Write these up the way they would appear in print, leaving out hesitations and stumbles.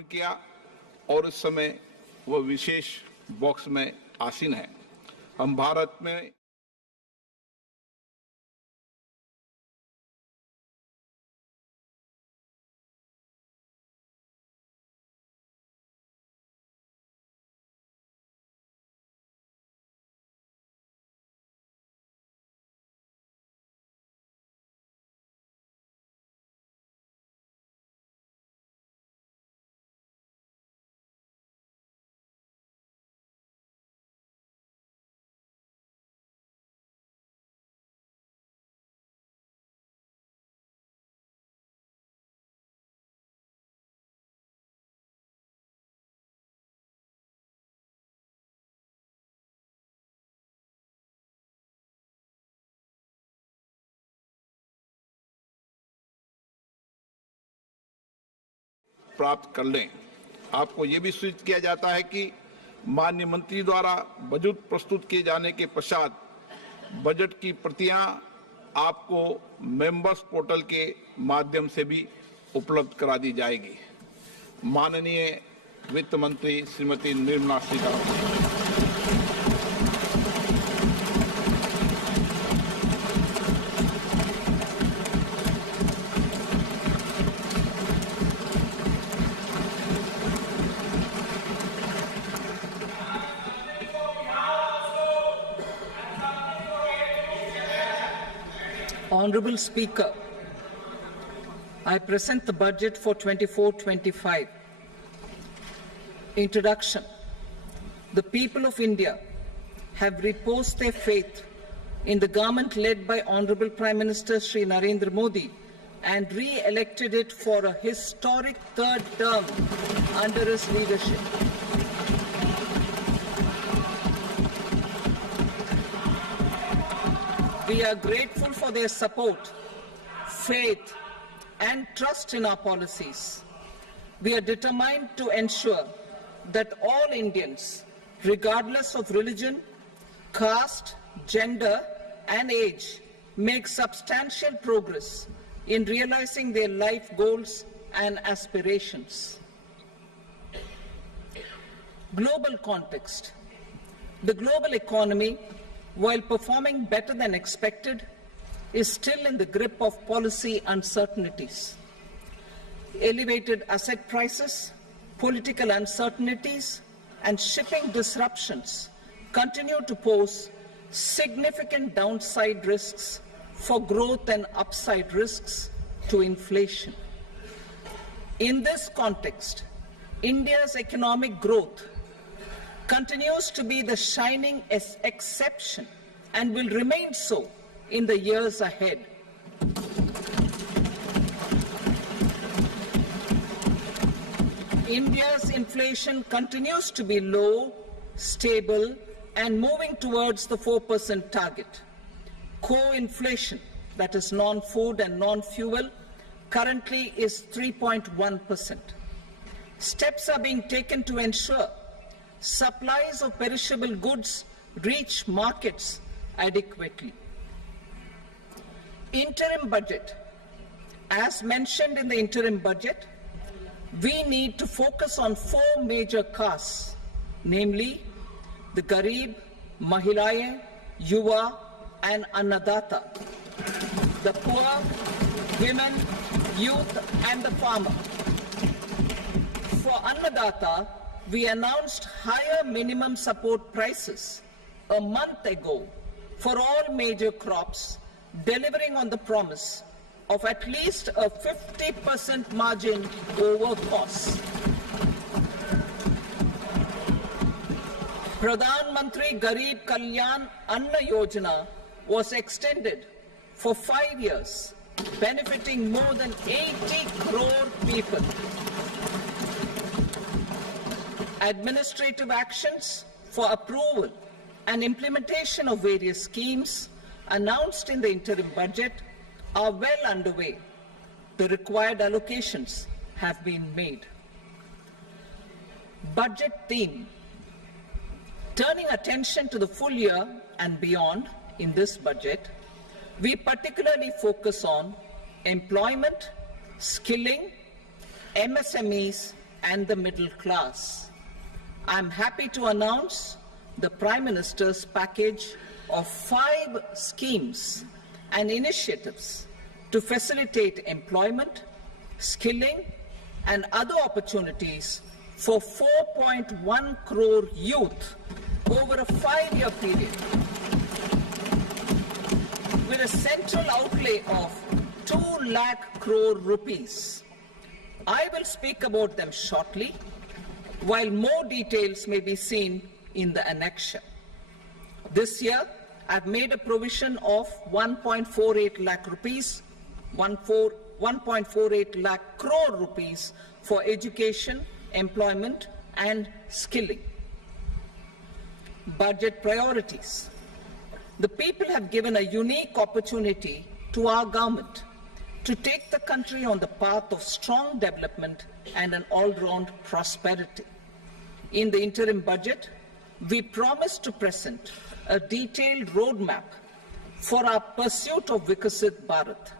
लोकार्पण किया और इस समय वह विशेष बॉक्स में आसीन है। हम भारत में प्राप्त कर लें। आपको ये भी सूचित किया जाता है कि माननीय मंत्री द्वारा बजट प्रस्तुत किए जाने के पश्चात बजट की प्रतियां आपको मेंबर्स पोर्टल के माध्यम से भी उपलब्ध करा दी जाएगी। माननीय वित्त मंत्री Shrimati Nirmala Sitharaman. Honorable Speaker, I present the budget for 24-25. Introduction. The people of India have reposed their faith in the government led by Honorable Prime Minister Shri Narendra Modi and re-elected it for a historic third term under his leadership. We are grateful for their support, faith, and trust in our policies. We are determined to ensure that all Indians, regardless of religion, caste, gender, and age, make substantial progress in realizing their life goals and aspirations. Global context. The global economy, while performing better than expected, is still in the grip of policy uncertainties. Elevated asset prices, political uncertainties, and shipping disruptions continue to pose significant downside risks for growth and upside risks to inflation. In this context, India's economic growth continues to be the shining exception and will remain so in the years ahead. India's inflation continues to be low, stable, and moving towards the 4% target. Core inflation, that is non-food and non-fuel, currently is 3.1%. Steps are being taken to ensure supplies of perishable goods reach markets adequately. Interim budget. As mentioned in the interim budget, we need to focus on four major castes, namely the Garib, Mahilaye, Yuva, and Annadata, the poor, women, youth, and the farmer. For Annadata, we announced higher minimum support prices a month ago for all major crops, delivering on the promise of at least a 50% margin over costs. Pradhan Mantri Garib Kalyan Anna Yojana was extended for 5 years, benefiting more than 80 crore people. Administrative actions for approval and implementation of various schemes announced in the interim budget are well underway. The required allocations have been made. Budget theme. Turning attention to the full year and beyond in this budget, we particularly focus on employment, skilling, MSMEs, and the middle class. I'm happy to announce the Prime Minister's package of 5 schemes and initiatives to facilitate employment, skilling, and other opportunities for 4.1 crore youth over a 5-year period, with a central outlay of 2 lakh crore rupees. I will speak about them shortly, while more details may be seen in the annexure. This year, I've made a provision of 1.48 lakh rupees, 1.48 lakh crore rupees for education, employment, and skilling. Budget priorities. The people have given a unique opportunity to our government to take the country on the path of strong development and an all-round prosperity. In the interim budget, we promise to present a detailed roadmap for our pursuit of Viksit Bharat.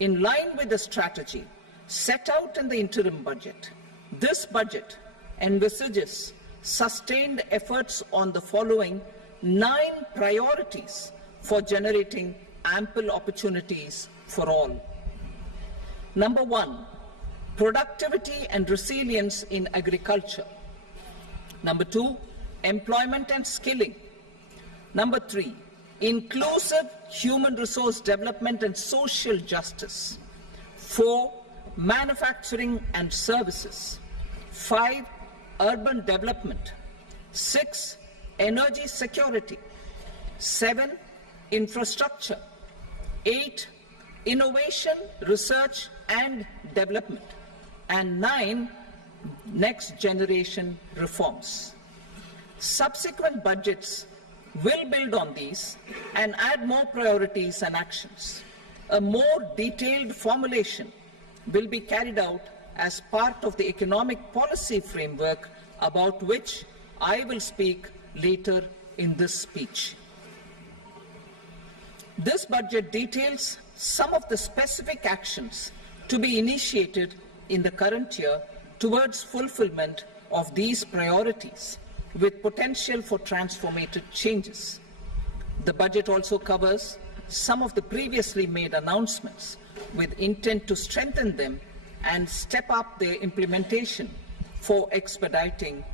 In line with the strategy set out in the interim budget, this budget envisages sustained efforts on the following 9 priorities for generating ample opportunities for all. Number 1, productivity and resilience in agriculture. Number 2, employment and skilling. Number 3, inclusive human resource development and social justice. 4, manufacturing and services. 5, urban development. 6, energy security. 7, infrastructure. 8, innovation, research and development. And 9, next generation reforms. Subsequent budgets will build on these and add more priorities and actions. A more detailed formulation will be carried out as part of the economic policy framework, about which I will speak later in this speech. This budget details some of the specific actions to be initiated in the current year towards fulfillment of these priorities, with potential for transformative changes. The budget also covers some of the previously made announcements, with intent to strengthen them and step up their implementation for expediting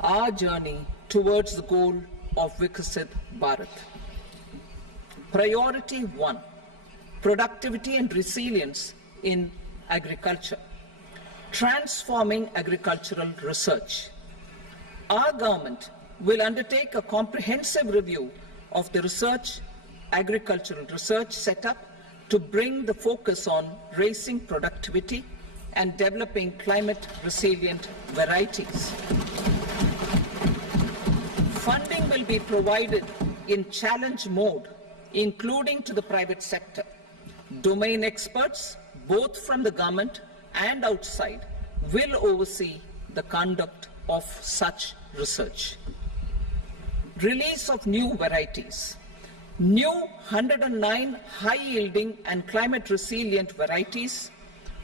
our journey towards the goal of Viksit Bharat. Priority 1, productivity and resilience in agriculture. Transforming agricultural research. Our government will undertake a comprehensive review of the agricultural research setup to bring the focus on raising productivity and developing climate-resilient varieties. Funding will be provided in challenge mode, including to the private sector. Domain experts, both from the government and outside, will oversee the conduct of such research. Release of new varieties. New 109 high-yielding and climate-resilient varieties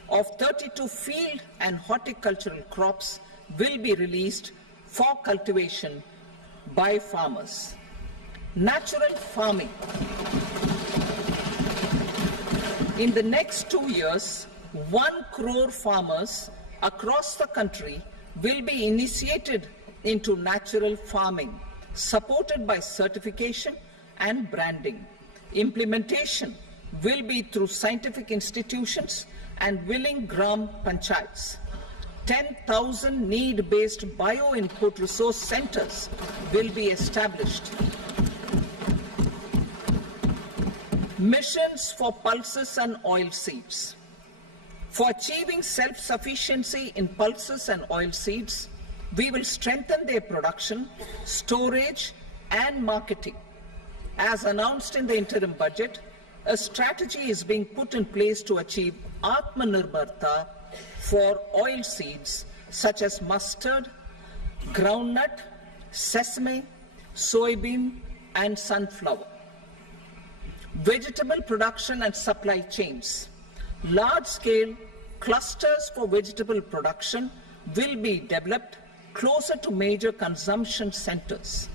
of 32 field and horticultural crops will be released for cultivation by farmers. Natural farming. In the next 2 years, 1 crore farmers across the country will be initiated into natural farming, supported by certification and branding. Implementation will be through scientific institutions and willing gram panchayats. 10,000 need-based bio-input resource centers will be established. Missions for pulses and oilseeds. For achieving self-sufficiency in pulses and oilseeds, we will strengthen their production, storage, and marketing. As announced in the interim budget, a strategy is being put in place to achieve Atmanirbharta for oilseeds such as mustard, groundnut, sesame, soybean, and sunflower. Vegetable production and supply chains. Large-scale clusters for vegetable production will be developed closer to major consumption centers.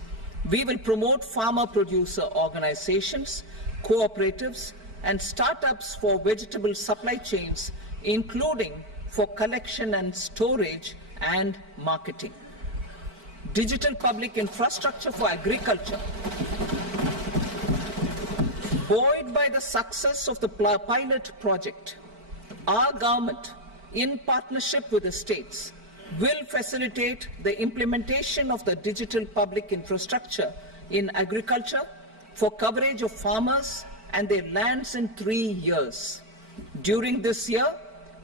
We will promote farmer-producer organizations, cooperatives, and startups for vegetable supply chains, including for collection and storage and marketing. Digital public infrastructure for agriculture. Buoyed by the success of the pilot project, our government, in partnership with the states, will facilitate the implementation of the digital public infrastructure in agriculture for coverage of farmers and their lands in 3 years. During this year,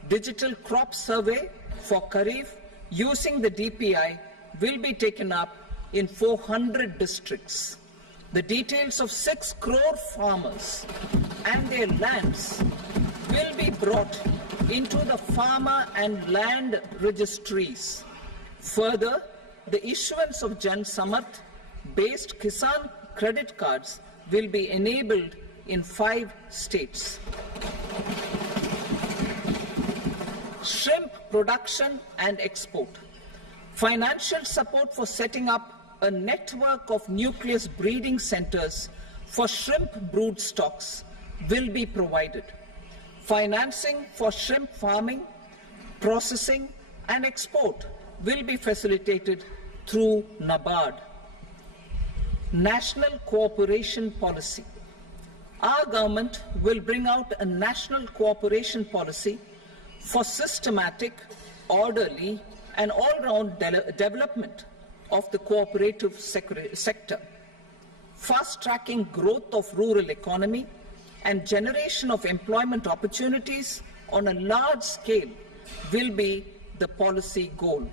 digital crop survey for Kharif using the DPI will be taken up in 400 districts. The details of 6 crore farmers and their lands will be brought into the farmer and land registries. Further, the issuance of Jan Samarth-based Kisan credit cards will be enabled in 5 states. Shrimp production and export. Financial support for setting up a network of nucleus breeding centers for shrimp brood stocks will be provided. Financing for shrimp farming, processing, and export will be facilitated through NABARD. National cooperation policy. Our government will bring out a national cooperation policy for systematic, orderly, and all-round development of the cooperative sector, fast-tracking growth of rural economy and generation of employment opportunities on a large scale will be the policy goal.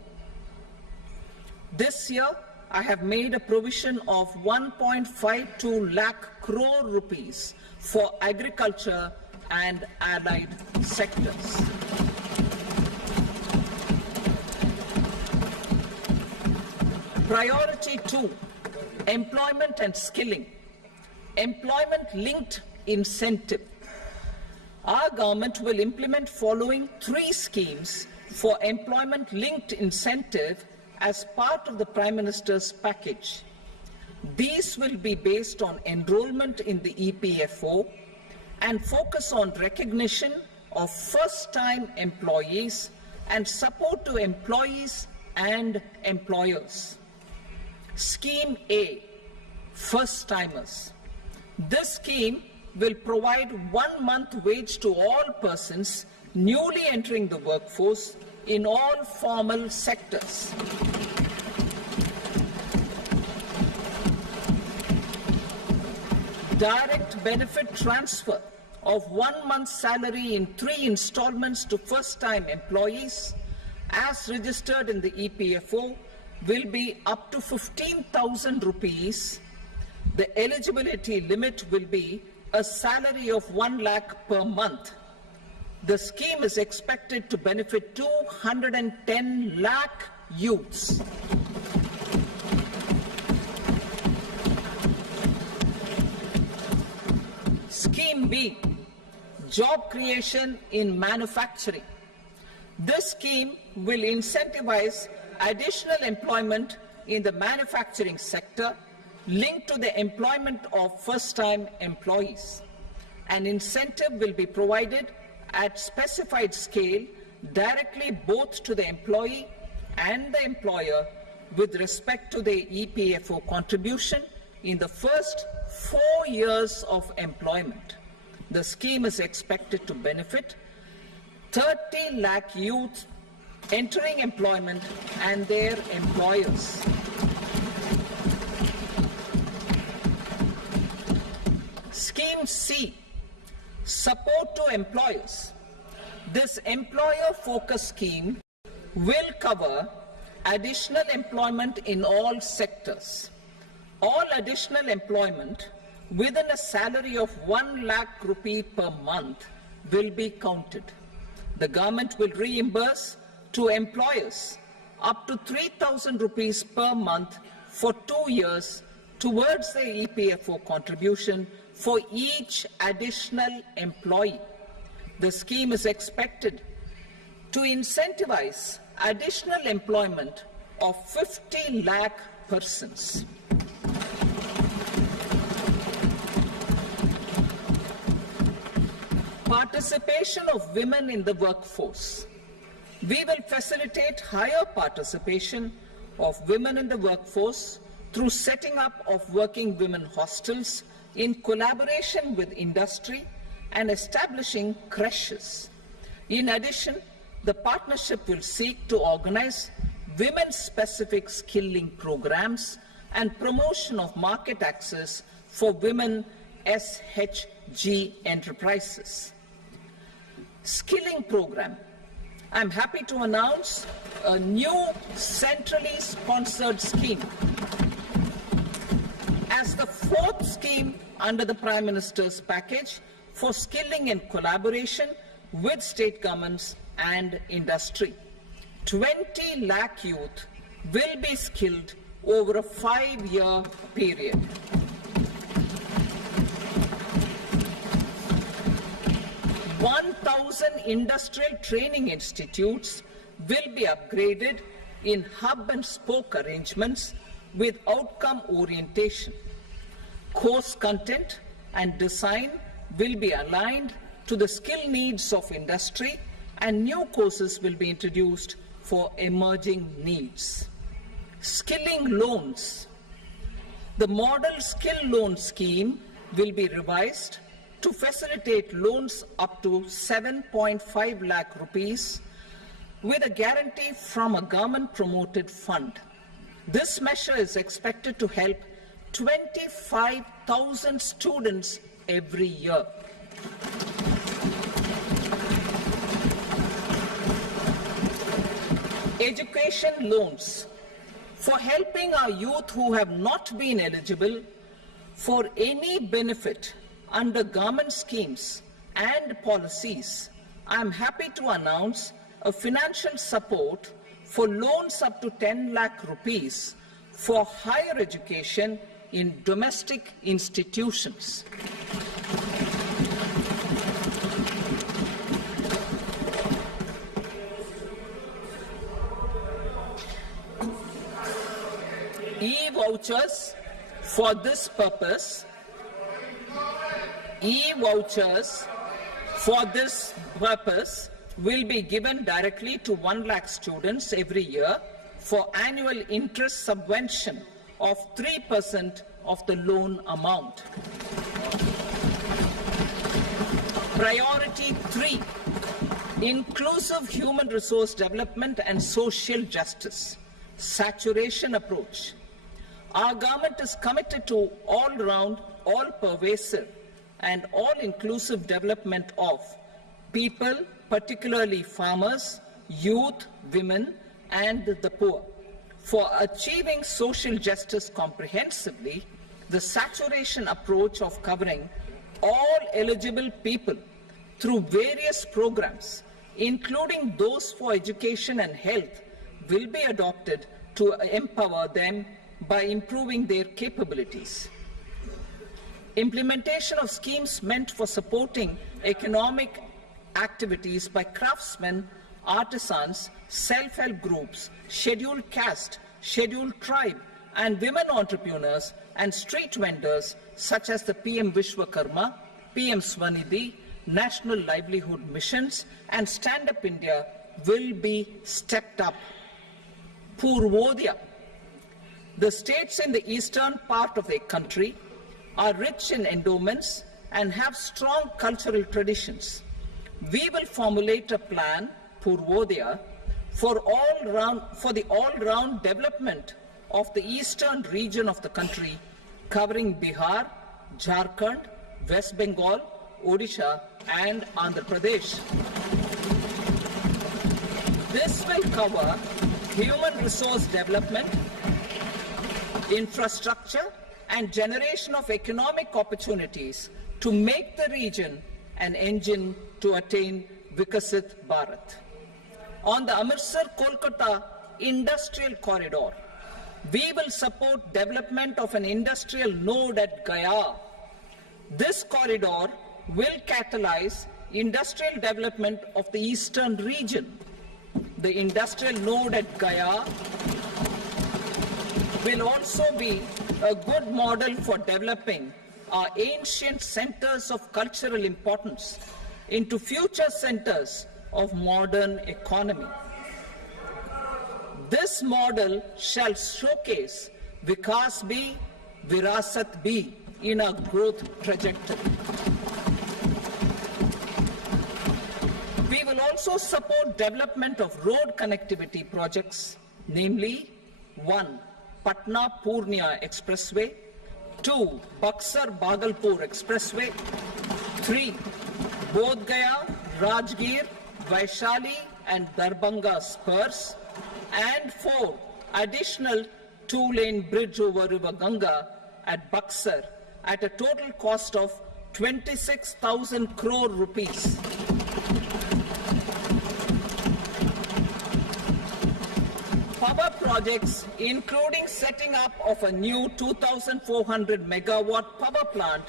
This year, I have made a provision of 1.52 lakh crore rupees for agriculture and allied sectors. Priority 2, employment and skilling. Employment-linked incentive. Our government will implement following 3 schemes for employment-linked incentive as part of the Prime Minister's package. These will be based on enrollment in the EPFO and focus on recognition of first-time employees and support to employees and employers. Scheme A, first-timers. This scheme will provide 1 month wage to all persons newly entering the workforce in all formal sectors. Direct benefit transfer of 1 month's salary in 3 installments to first-time employees as registered in the EPFO will be up to 15,000 rupees. The eligibility limit will be a salary of 1 lakh per month. The scheme is expected to benefit 210 lakh youths. Scheme B, job creation in manufacturing. This scheme will incentivize additional employment in the manufacturing sector linked to the employment of first-time employees. An incentive will be provided at specified scale directly both to the employee and the employer with respect to the EPFO contribution in the first 4 years of employment. The scheme is expected to benefit 30 lakh youth entering employment and their employers. Scheme C, support to employers. This employer-focused scheme will cover additional employment in all sectors. All additional employment within a salary of 1 lakh rupee per month will be counted. The government will reimburse to employers up to 3,000 rupees per month for 2 years towards the EPFO contribution for each additional employee. The scheme is expected to incentivize additional employment of 50 lakh persons. Participation of women in the workforce. We will facilitate higher participation of women in the workforce through setting up of working women hostels in collaboration with industry and establishing creches. In addition, the partnership will seek to organize women-specific skilling programs and promotion of market access for women SHG enterprises. Skilling program. I'm happy to announce a new centrally sponsored scheme as the fourth scheme under the Prime Minister's package for skilling in collaboration with state governments and industry. 20 lakh youth will be skilled over a 5-year period. Industrial training institutes will be upgraded in hub and spoke arrangements with outcome orientation. Course content and design will be aligned to the skill needs of industry, and new courses will be introduced for emerging needs. Skilling loans. The model skill loan scheme will be revised to facilitate loans up to 7.5 lakh rupees with a guarantee from a government-promoted fund. This measure is expected to help 25,000 students every year. Education loans. For helping our youth who have not been eligible for any benefit under government schemes and policies, I am happy to announce a financial support for loans up to 10 lakh rupees for higher education in domestic institutions. E-vouchers for this purpose. E-vouchers for this purpose will be given directly to 1 lakh students every year for annual interest subvention of 3% of the loan amount. Priority 3, inclusive human resource development and social justice, saturation approach. Our government is committed to all-round, all-pervasive and all-inclusive development of people, particularly farmers, youth, women, and the poor. For achieving social justice comprehensively, the saturation approach of covering all eligible people through various programs, including those for education and health, will be adopted to empower them by improving their capabilities. Implementation of schemes meant for supporting economic activities by craftsmen, artisans, self-help groups, scheduled caste, scheduled tribe, and women entrepreneurs and street vendors such as the PM Vishwakarma, PM Swanidhi, National Livelihood Missions, and Stand Up India will be stepped up. Purvodaya. The states in the eastern part of the country are rich in endowments and have strong cultural traditions. We will formulate a plan, Purvodaya, for the all-round development of the eastern region of the country, covering Bihar, Jharkhand, West Bengal, Odisha, and Andhra Pradesh. This will cover human resource development, infrastructure, and generation of economic opportunities to make the region an engine to attain Vikasit Bharat. On the Amritsar-Kolkata Industrial Corridor, we will support development of an industrial node at Gaya. This corridor will catalyze industrial development of the eastern region. the industrial node at Gaya will also be a good model for developing our ancient centers of cultural importance into future centers of modern economy. This model shall showcase Vikas B, Virasat B in our growth trajectory. We will also support development of road connectivity projects, namely 1. Patna-Purnia Expressway, 2. Buxar-Bhagalpur Expressway, 3. Bodh Gaya, Rajgir, Vaishali and Darbhanga spurs, and 4. Additional 2-lane bridge over River Ganga at Buxar at a total cost of 26,000 crore rupees. Power projects, including setting up of a new 2,400 megawatt power plant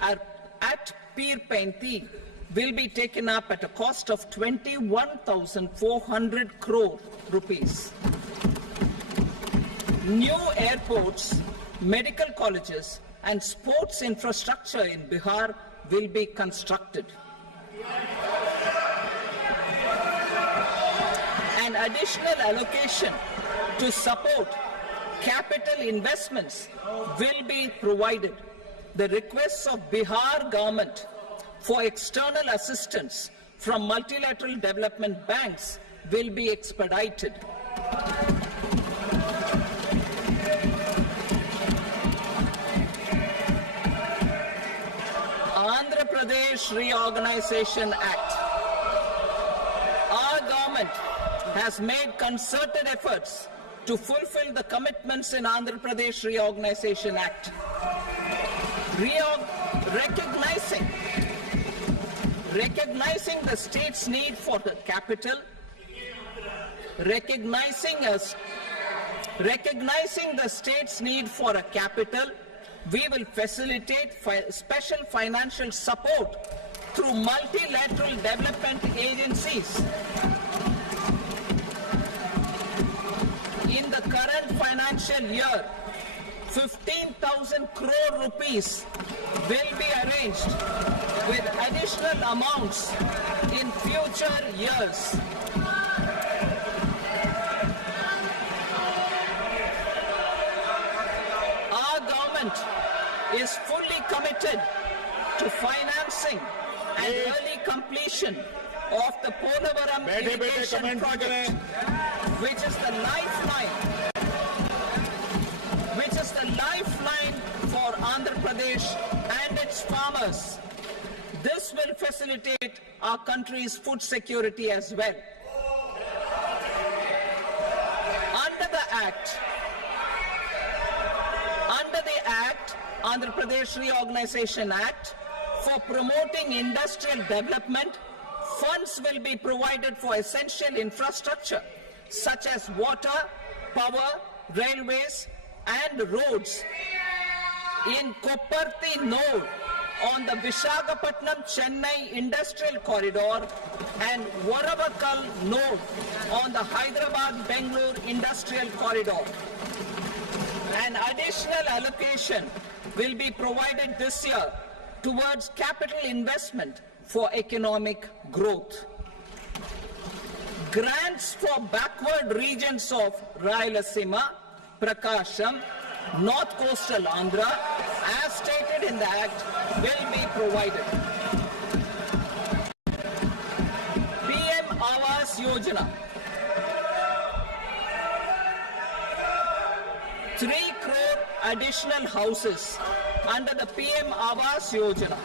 at Pir Painti, will be taken up at a cost of 21,400 crore rupees. New airports, medical colleges, and sports infrastructure in Bihar will be constructed. An additional allocation to support capital investments will be provided. The requests of Bihar government for external assistance from multilateral development banks will be expedited. Andhra Pradesh Reorganization Act. Our government has made concerted efforts to fulfill the commitments in Andhra Pradesh Reorganization Act. Recognizing the state's need for the capital, recognizing the state's need for a capital, we will facilitate special financial support through multilateral development agencies. In the current financial year, 15,000 crore rupees will be arranged with additional amounts in future years. Our government is fully committed to financing and early completion of the Polavaram irrigation project, which is the lifeline for Andhra Pradesh and its farmers. This will facilitate our country's food security as well. Under the Act, Andhra Pradesh Reorganization Act, for promoting industrial development, funds will be provided for essential infrastructure such as water, power, railways, and roads in Kopparthi node on the Visakhapatnam-Chennai Industrial Corridor and Varavakal node on the Hyderabad-Bangalore Industrial Corridor. An additional allocation will be provided this year towards capital investment for economic growth. Grants for backward regions of Rayalaseema, Prakasham, North Coastal Andhra, as stated in the Act, will be provided. PM Awas Yojana. 3 crore additional houses under the PM Awas Yojana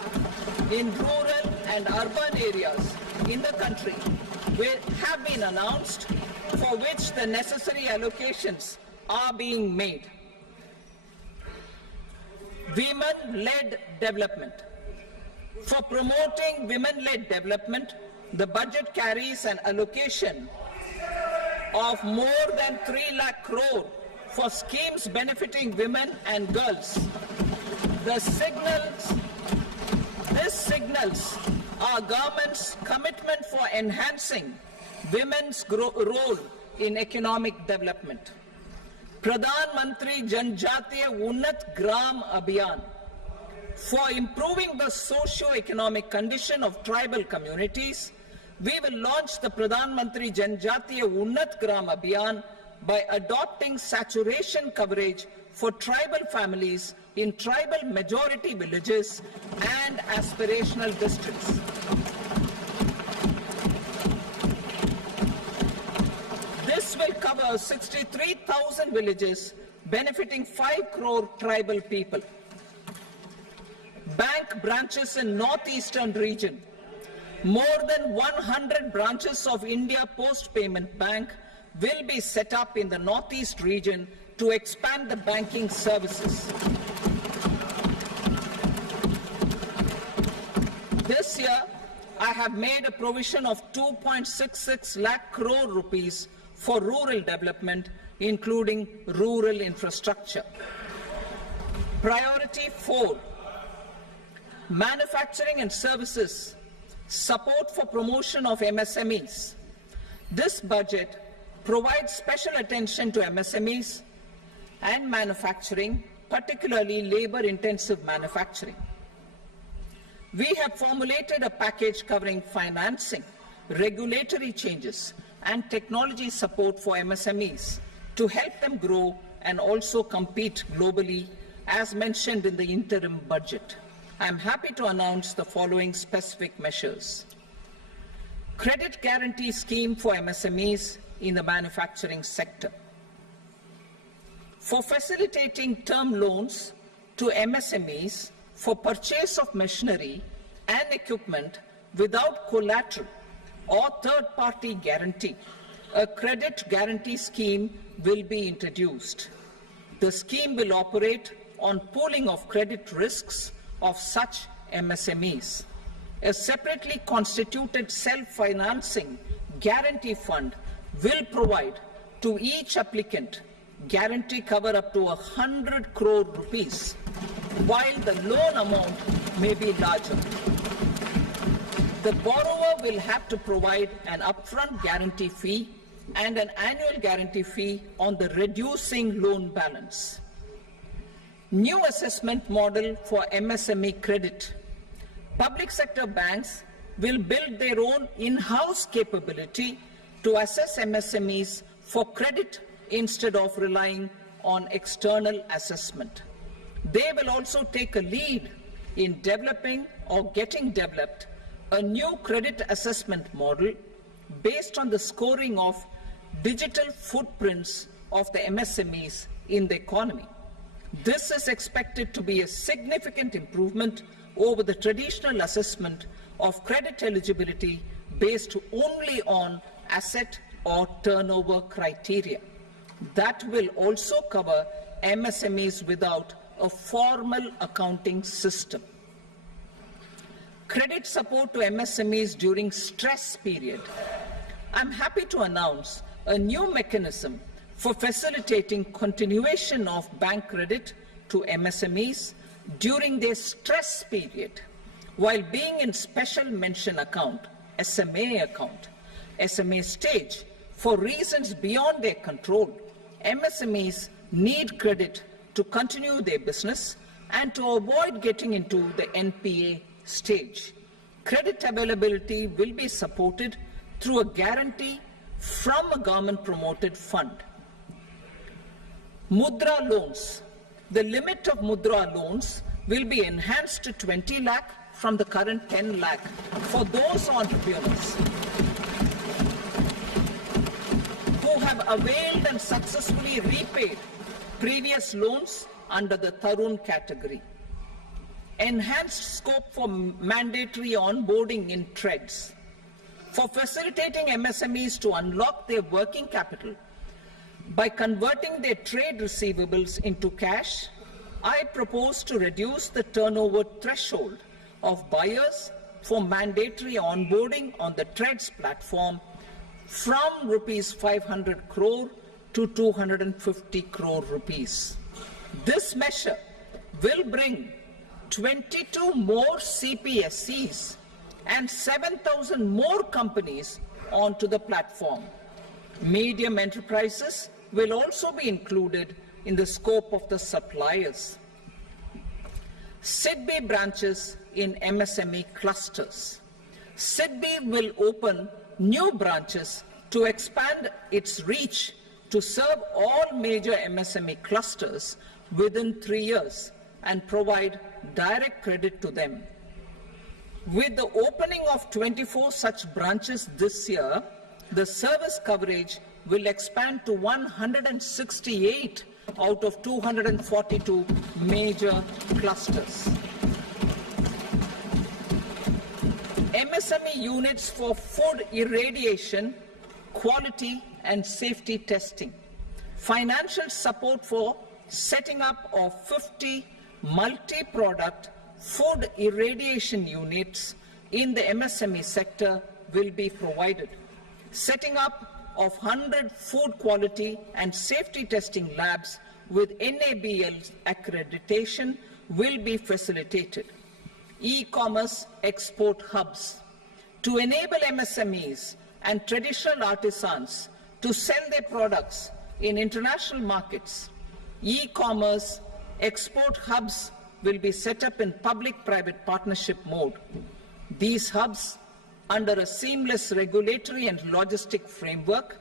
in rural and urban areas in the country will have been announced, for which the necessary allocations are being made. Women-led development. For promoting women-led development, the budget carries an allocation of more than 3 lakh crore for schemes benefiting women and girls. This signals our government's commitment for enhancing women's role in economic development. Pradhan Mantri Janjatiya Unnat Gram Abhiyan, for improving the socio-economic condition of tribal communities, we will launch the Pradhan Mantri Janjatiya Unnat Gram Abhiyan by adopting saturation coverage for tribal families in tribal majority villages and aspirational districts. This will cover 63,000 villages, benefiting 5 crore tribal people. Bank branches in northeastern region. More than 100 branches of India Post Payment Bank will be set up in the northeast region to expand the banking services. This year, I have made a provision of 2.66 lakh crore rupees for rural development, including rural infrastructure. Priority 4, manufacturing and services, support for promotion of MSMEs. This budget provides special attention to MSMEs and manufacturing, particularly labor-intensive manufacturing. We have formulated a package covering financing, regulatory changes, and technology support for MSMEs to help them grow and also compete globally, as mentioned in the interim budget. I am happy to announce the following specific measures. Credit guarantee scheme for MSMEs in the manufacturing sector. For facilitating term loans to MSMEs for purchase of machinery and equipment without collateral or third-party guarantee, a credit guarantee scheme will be introduced. The scheme will operate on pooling of credit risks of such MSMEs. A separately constituted self-financing guarantee fund will provide to each applicant guarantee cover up to 100 crore rupees, while the loan amount may be larger. The borrower will have to provide an upfront guarantee fee and an annual guarantee fee on the reducing loan balance. New assessment model for MSME credit. Public sector banks will build their own in-house capability to assess MSMEs for credit instead of relying on external assessment. They will also take a lead in developing or getting developed a new credit assessment model based on the scoring of digital footprints of the MSMEs in the economy. This is expected to be a significant improvement over the traditional assessment of credit eligibility based only on asset or turnover criteria. That will also cover MSMEs without a formal accounting system. Credit support to MSMEs during stress period. I'm happy to announce a new mechanism for facilitating continuation of bank credit to MSMEs during their stress period while being in special mention account, SMA account, SMA stage. For reasons beyond their control, MSMEs need credit to continue their business and to avoid getting into the NPA stage. Credit availability will be supported through a guarantee from a government-promoted fund. Mudra loans. The limit of Mudra loans will be enhanced to 20 lakh from the current 10 lakh for those entrepreneurs who have availed and successfully repaid previous loans under the Tarun category. Enhanced scope for mandatory onboarding in TREDS. For facilitating MSMEs to unlock their working capital by converting their trade receivables into cash, I propose to reduce the turnover threshold of buyers for mandatory onboarding on the TREDS platform from rupees 500 crore to 250 crore rupees. This measure will bring 22 more CPSCs and 7,000 more companies onto the platform. Medium enterprises will also be included in the scope of the suppliers. SIDBI branches in MSME clusters. SIDBI will open new branches to expand its reach to serve all major MSME clusters within 3 years and provide direct credit to them. With the opening of 24 such branches this year, the service coverage will expand to 168 out of 242 major clusters. MSME units for food irradiation, quality and safety testing. Financial support for setting up of 50 multi-product food irradiation units in the MSME sector will be provided. Setting up of 100 food quality and safety testing labs with NABL accreditation will be facilitated. E-commerce export hubs to enable MSMEs and traditional artisans to sell their products in international markets. E-commerce export hubs will be set up in public-private partnership mode. These hubs, under a seamless regulatory and logistic framework,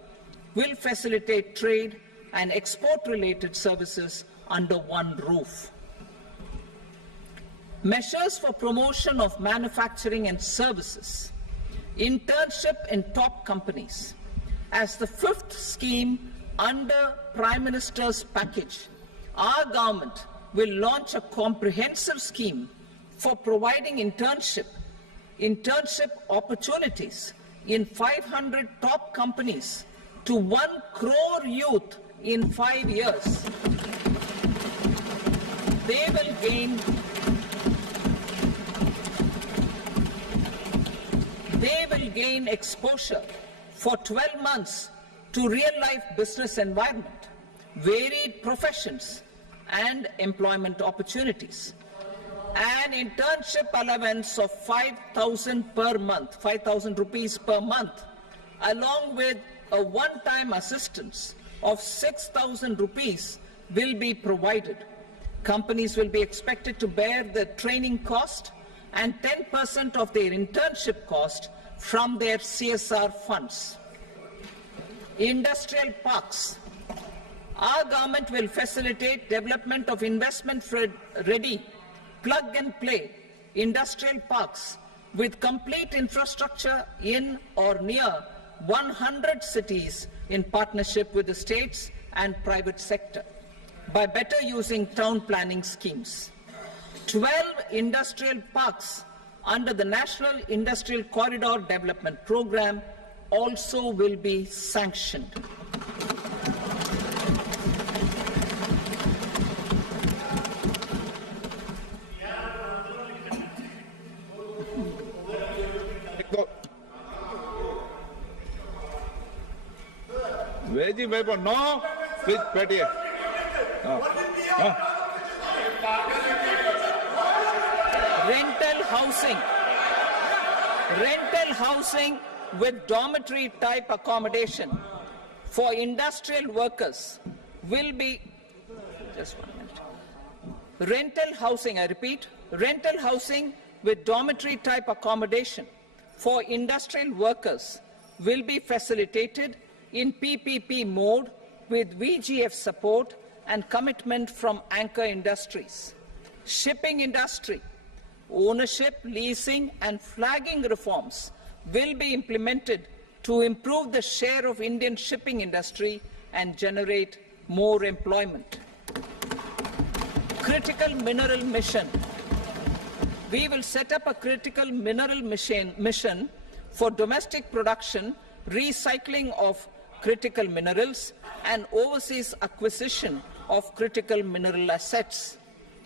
will facilitate trade and export-related services under one roof. Measures for promotion of manufacturing and services. Internship in top companies. As the fifth scheme under Prime Minister's package, our government will launch a comprehensive scheme for providing internship opportunities in 500 top companies to 1 crore youth in 5 years. They will gain exposure for 12 months to real-life business environment, varied professions, and employment opportunities. An internship allowance of 5,000 per month, 5,000 rupees per month, along with a one-time assistance of 6,000 rupees will be provided. Companies will be expected to bear the training cost and 10% of their internship cost from their CSR funds. Industrial parks. Our government will facilitate development of investment-ready, plug-and-play industrial parks with complete infrastructure in or near 100 cities in partnership with the states and private sector by better using town planning schemes. 12 industrial parks under the National Industrial Corridor Development Program also will be sanctioned. Veggie paper, no. Please, Petty. Rental housing with dormitory type accommodation for industrial workers will be, just 1 minute. Rental housing, I repeat, rental housing with dormitory type accommodation for industrial workers will be facilitated in PPP mode with VGF support and commitment from anchor industries. Shipping industry, ownership, leasing and flagging reforms will be implemented to improve the share of Indian shipping industry and generate more employment. Critical mineral mission. We will set up a critical mineral mission for domestic production, recycling of critical minerals and overseas acquisition of critical mineral assets.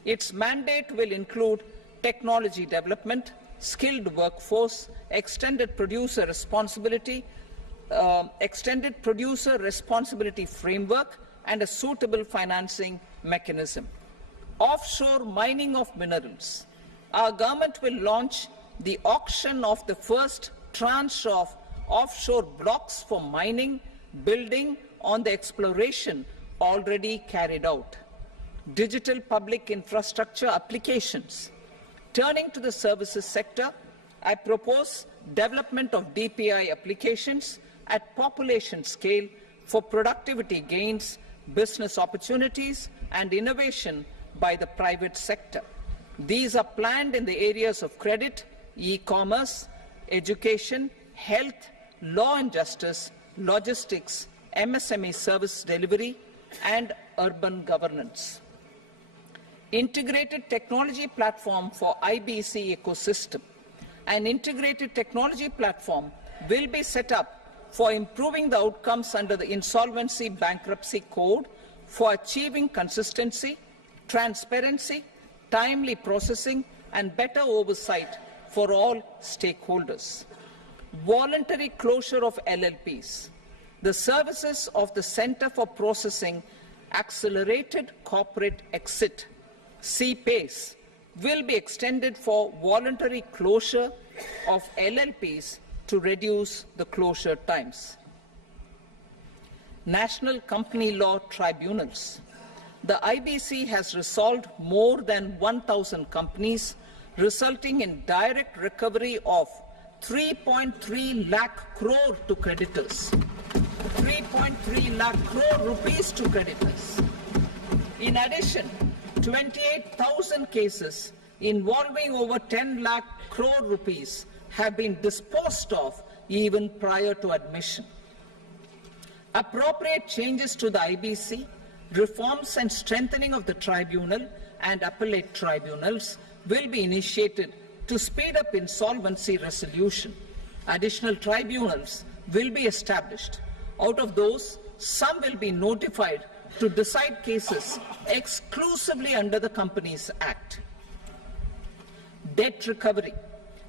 Its mandate will include technology development, skilled workforce, extended producer responsibility framework, and a suitable financing mechanism. Offshore mining of minerals. Our government will launch the auction of the first tranche of offshore blocks for mining, building on the exploration already carried out. Digital public infrastructure applications. Turning to the services sector, I propose development of DPI applications at population scale for productivity gains, business opportunities, and innovation by the private sector. These are planned in the areas of credit, e-commerce, education, health, law and justice, logistics, MSME service delivery, and urban governance. Integrated technology platform for IBC ecosystem. An integrated technology platform will be set up for improving the outcomes under the Insolvency Bankruptcy Code for achieving consistency, transparency, timely processing, and better oversight for all stakeholders. Voluntary closure of LLPs. The services of the Center for Processing Accelerated Corporate Exit, CPACE, will be extended for voluntary closure of LLPs to reduce the closure times. National Company Law Tribunals. The IBC has resolved more than 1,000 companies, resulting in direct recovery of 3.3 lakh crore to creditors. 3.3 lakh crore rupees to creditors. In addition, 28,000 cases involving over 10 lakh crore rupees have been disposed of even prior to admission. Appropriate changes to the IBC, reforms and strengthening of the tribunal and appellate tribunals will be initiated to speed up insolvency resolution. Additional tribunals will be established. Out of those, some will be notified to decide cases exclusively under the Companies Act. Debt recovery.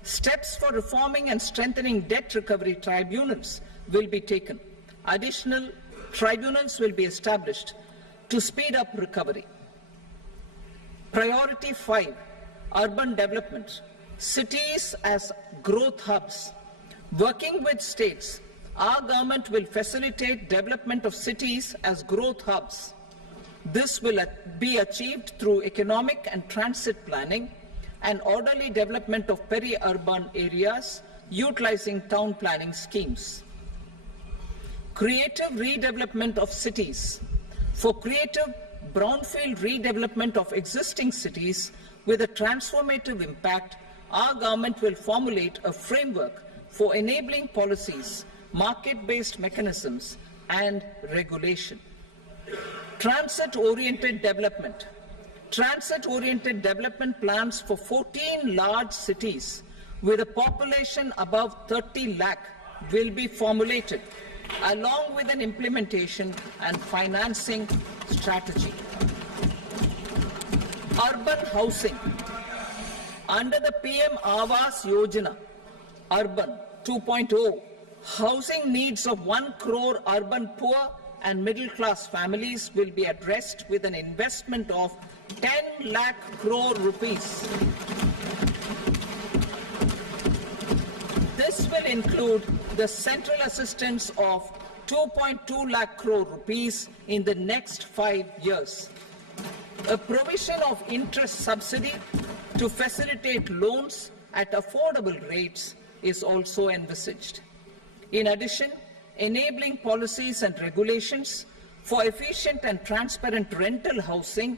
Steps for reforming and strengthening debt recovery tribunals will be taken. Additional tribunals will be established to speed up recovery. Priority 5, urban development. Cities as growth hubs. Working with states, our government will facilitate development of cities as growth hubs. This will be achieved through economic and transit planning and orderly development of peri-urban areas utilizing town planning schemes. Creative redevelopment of cities. For creative brownfield redevelopment of existing cities with a transformative impact, our government will formulate a framework for enabling policies, market-based mechanisms, and regulation. Transit-oriented development. Transit-oriented development plans for 14 large cities with a population above 30 lakh will be formulated, along with an implementation and financing strategy. Urban housing. Under the PM Awas Yojana, Urban 2.0, housing needs of 1 crore urban poor and middle-class families will be addressed with an investment of 10 lakh crore rupees. This will include the central assistance of 2.2 lakh crore rupees in the next 5 years. A provision of interest subsidy to facilitate loans at affordable rates is also envisaged. In addition, enabling policies and regulations for efficient and transparent rental housing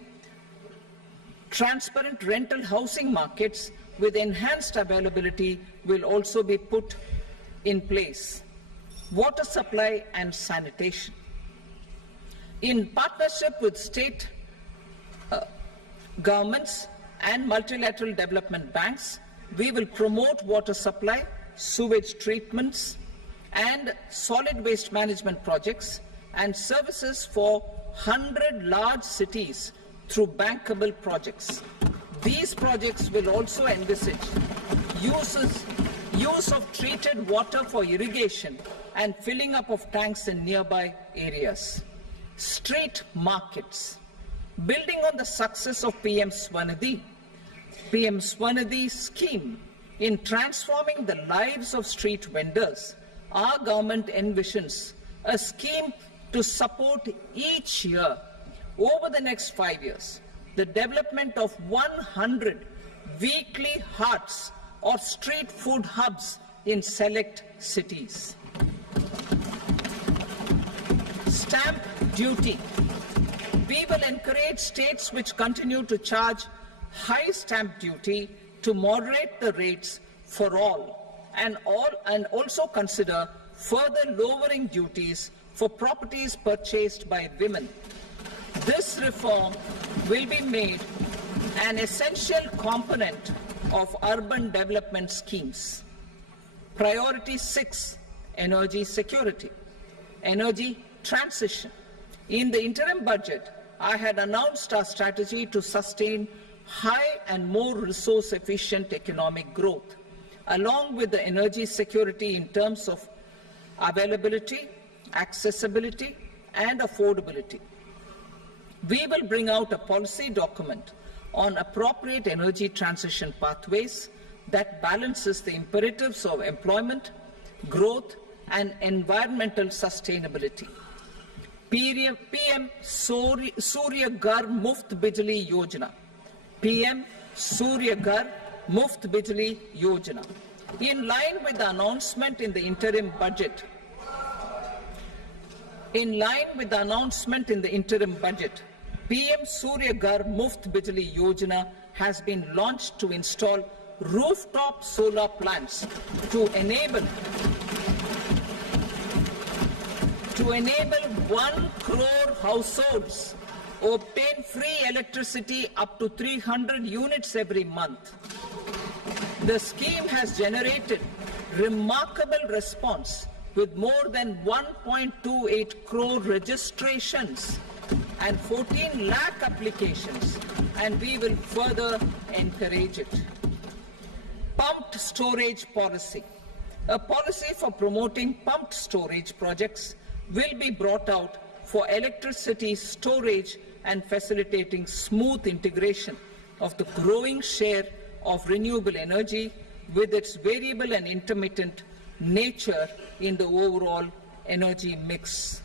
markets with enhanced availability will also be put in place. Water supply and sanitation. In partnership with state governments and multilateral development banks, we will promote water supply, sewage treatments, and solid waste management projects and services for 100 large cities through bankable projects. These projects will also envisage use of treated water for irrigation and filling up of tanks in nearby areas. Street markets. Building on the success of PM Swanidhi scheme in transforming the lives of street vendors, our government envisions a scheme to support each year, over the next 5 years, the development of 100 weekly hearts or street food hubs in select cities. Stamp duty. We will encourage states which continue to charge high stamp duty to moderate the rates for all and also consider further lowering duties for properties purchased by women. This reform will be made an essential component of urban development schemes. Priority 6, energy security, energy transition. In the interim budget, I had announced our strategy to sustain high and more resource-efficient economic growth, along with the energy security in terms of availability, accessibility, and affordability. We will bring out a policy document on appropriate energy transition pathways that balances the imperatives of employment, growth, and environmental sustainability. PM Surya Ghar Muft Bijli Yojana. PM Surya Ghar Muft Bijli Yojana. In line with the announcement in the interim budget, PM Surya Ghar Muft Bijli Yojana has been launched to install rooftop solar plants to enable 1 crore households obtain free electricity up to 300 units every month. The scheme has generated remarkable response with more than 1.28 crore registrations and 14 lakh applications, and we will further encourage it. Pumped storage policy. A policy for promoting pumped storage projects will be brought out for electricity storage and facilitating smooth integration of the growing share of renewable energy with its variable and intermittent nature in the overall energy mix.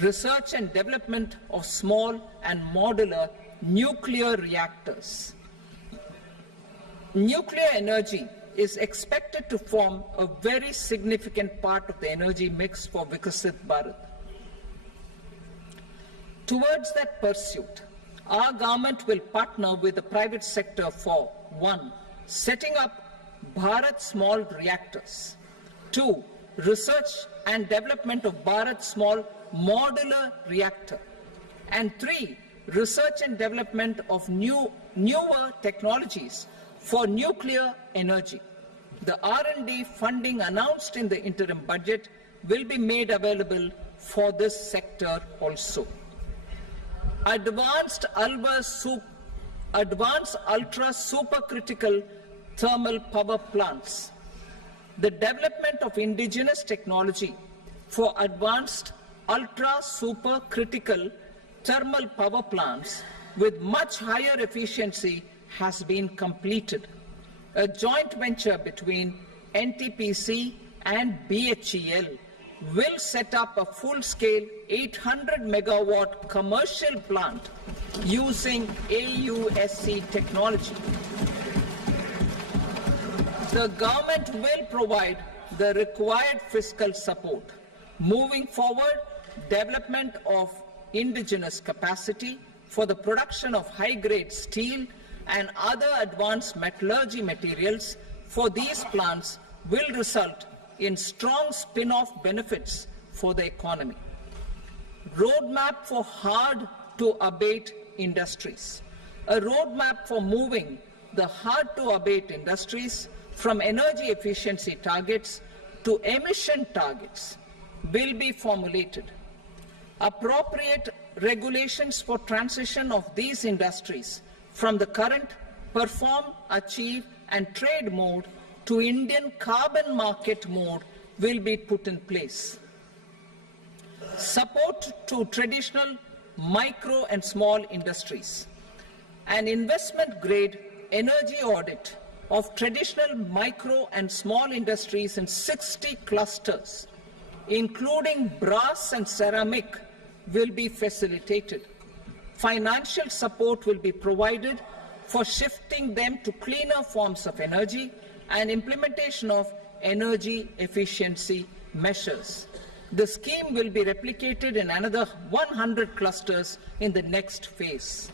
Research and development of small and modular nuclear reactors. Nuclear energy is expected to form a very significant part of the energy mix for Viksit Bharat. Towards that pursuit, our government will partner with the private sector for 1. Setting up Bharat Small Reactors, 2. Research and development of Bharat Small Modular Reactor, and 3. Research and development of newer technologies for nuclear energy. The R&D funding announced in the interim budget will be made available for this sector also. Advanced ultra supercritical thermal power plants. The development of indigenous technology for advanced ultra supercritical thermal power plants with much higher efficiency has been completed. A joint venture between NTPC and BHEL will set up a full-scale 800 megawatt commercial plant using AUSC technology. The government will provide the required fiscal support. Moving forward, development of indigenous capacity for the production of high-grade steel and other advanced metallurgy materials for these plants will result in strong spin-off benefits for the economy. Roadmap for hard-to-abate industries. A roadmap for moving the hard-to-abate industries from energy efficiency targets to emission targets will be formulated. Appropriate regulations for transition of these industries from the current perform, achieve, and trade mode to Indian carbon market mode will be put in place. Support to traditional micro and small industries. An investment-grade energy audit of traditional micro and small industries in 60 clusters, including brass and ceramic, will be facilitated. Financial support will be provided for shifting them to cleaner forms of energy and implementation of energy efficiency measures. The scheme will be replicated in another 100 clusters in the next phase.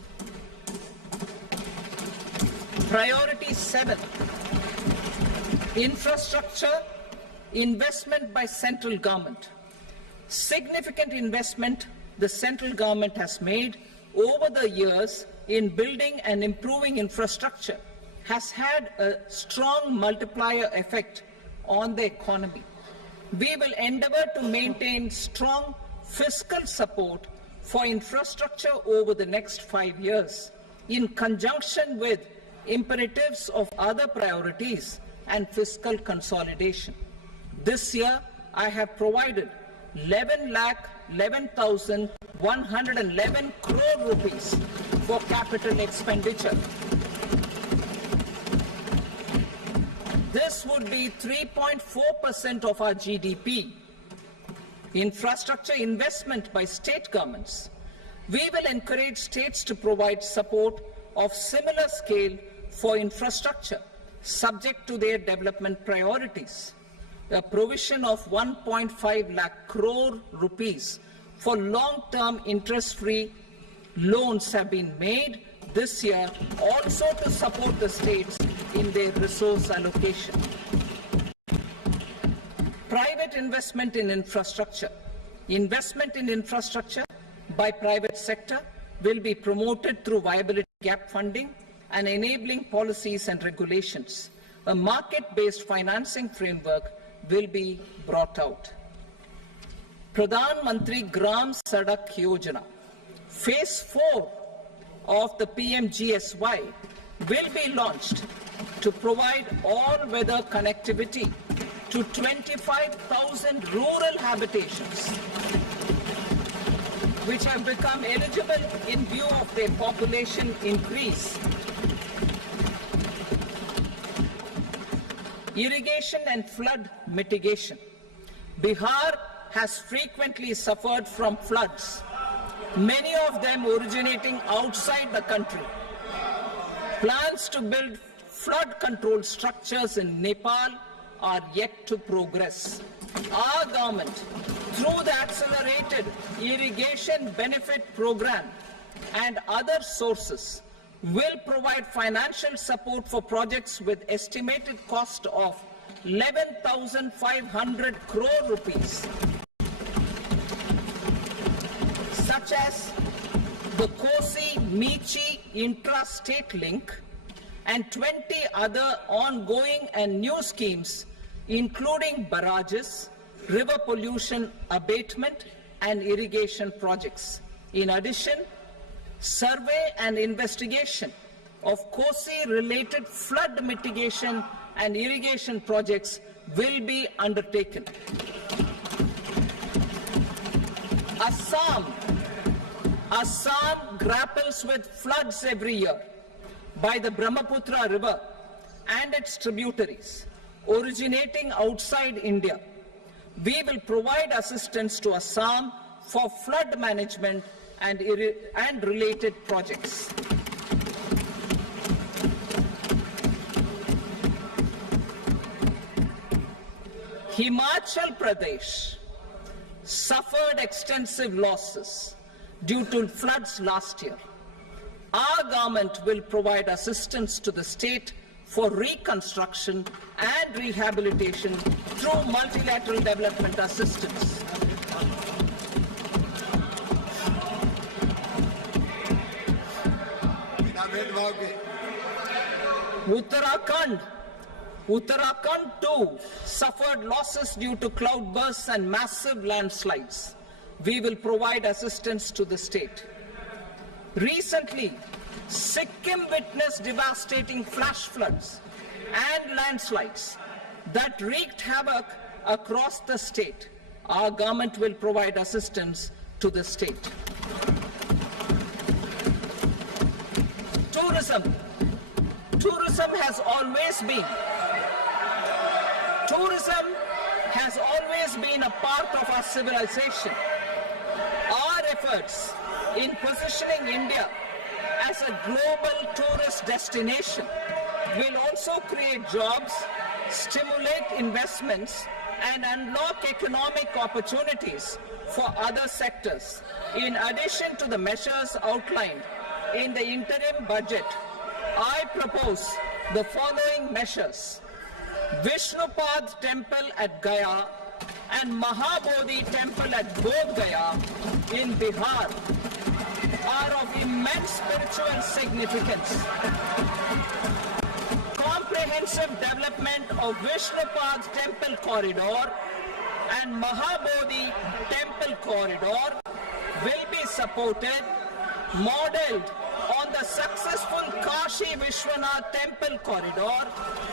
Priority 7, infrastructure investment by central government. Significant investment the central government has made over the years in building and improving infrastructure has had a strong multiplier effect on the economy. We will endeavour to maintain strong fiscal support for infrastructure over the next 5 years, in conjunction with imperatives of other priorities and fiscal consolidation. This year, I have provided 11,11,111 crore rupees for capital expenditure. This would be 3.4% of our GDP. Infrastructure investment by state governments. We will encourage states to provide support of similar scale for infrastructure, subject to their development priorities. A provision of 1.5 lakh crore rupees for long-term interest-free loans have been made this year, also to support the states in their resource allocation. Private investment in infrastructure. Investment in infrastructure by private sector will be promoted through viability gap funding and enabling policies and regulations. A market-based financing framework will be brought out. Pradhan Mantri Gram Sadak Yojana, Phase 4 of the PMGSY will be launched to provide all-weather connectivity to 25,000 rural habitations, which have become eligible in view of their population increase. Irrigation and flood mitigation. Bihar has frequently suffered from floods, many of them originating outside the country. Plans to build flood control structures in Nepal are yet to progress. Our government, through the Accelerated Irrigation Benefit Program and other sources, will provide financial support for projects with estimated cost of 11,500 crore rupees, such as the Kosi-Michi intra-state link and 20 other ongoing and new schemes, including barrages, river pollution abatement and irrigation projects. In addition, survey and investigation of Kosi-related flood mitigation and irrigation projects will be undertaken. Assam grapples with floods every year by the Brahmaputra River and its tributaries originating outside India. We will provide assistance to Assam for flood management and related projects. Himachal Pradesh suffered extensive losses due to floods last year. Our government will provide assistance to the state for reconstruction and rehabilitation through multilateral development assistance. Uttarakhand too suffered losses due to cloudbursts and massive landslides. We will provide assistance to the state. Recently, Sikkim witnessed devastating flash floods and landslides that wreaked havoc across the state. Our government will provide assistance to the state. Tourism. Tourism has always been a part of our civilization. Our efforts in positioning India as a global tourist destination will also create jobs, stimulate investments, and unlock economic opportunities for other sectors. In addition to the measures outlined in the interim budget, I propose the following measures. Vishnupad Temple at Gaya and Mahabodhi Temple at Bodh Gaya in Bihar are of immense spiritual significance. Comprehensive development of Vishnupad Temple Corridor and Mahabodhi Temple Corridor will be supported, modeled on the successful Kashi Vishwanath Temple Corridor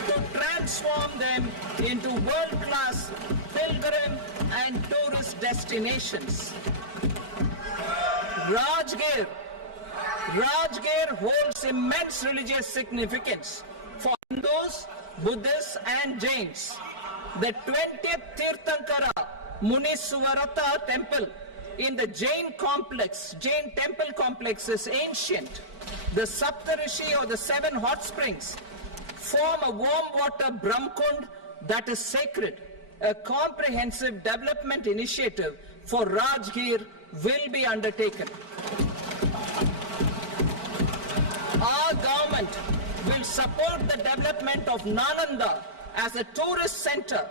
to transform them into world-class pilgrim and tourist destinations. Rajgir holds immense religious significance for Hindus, Buddhists and Jains. The 20th Tirthankara Muniswarata temple in the Jain temple complex is ancient. The Saptarishi or the 7 hot springs form a warm water Brahmkund that is sacred. A comprehensive development initiative for Rajgir will be undertaken. Our government will support the development of Nalanda as a tourist center,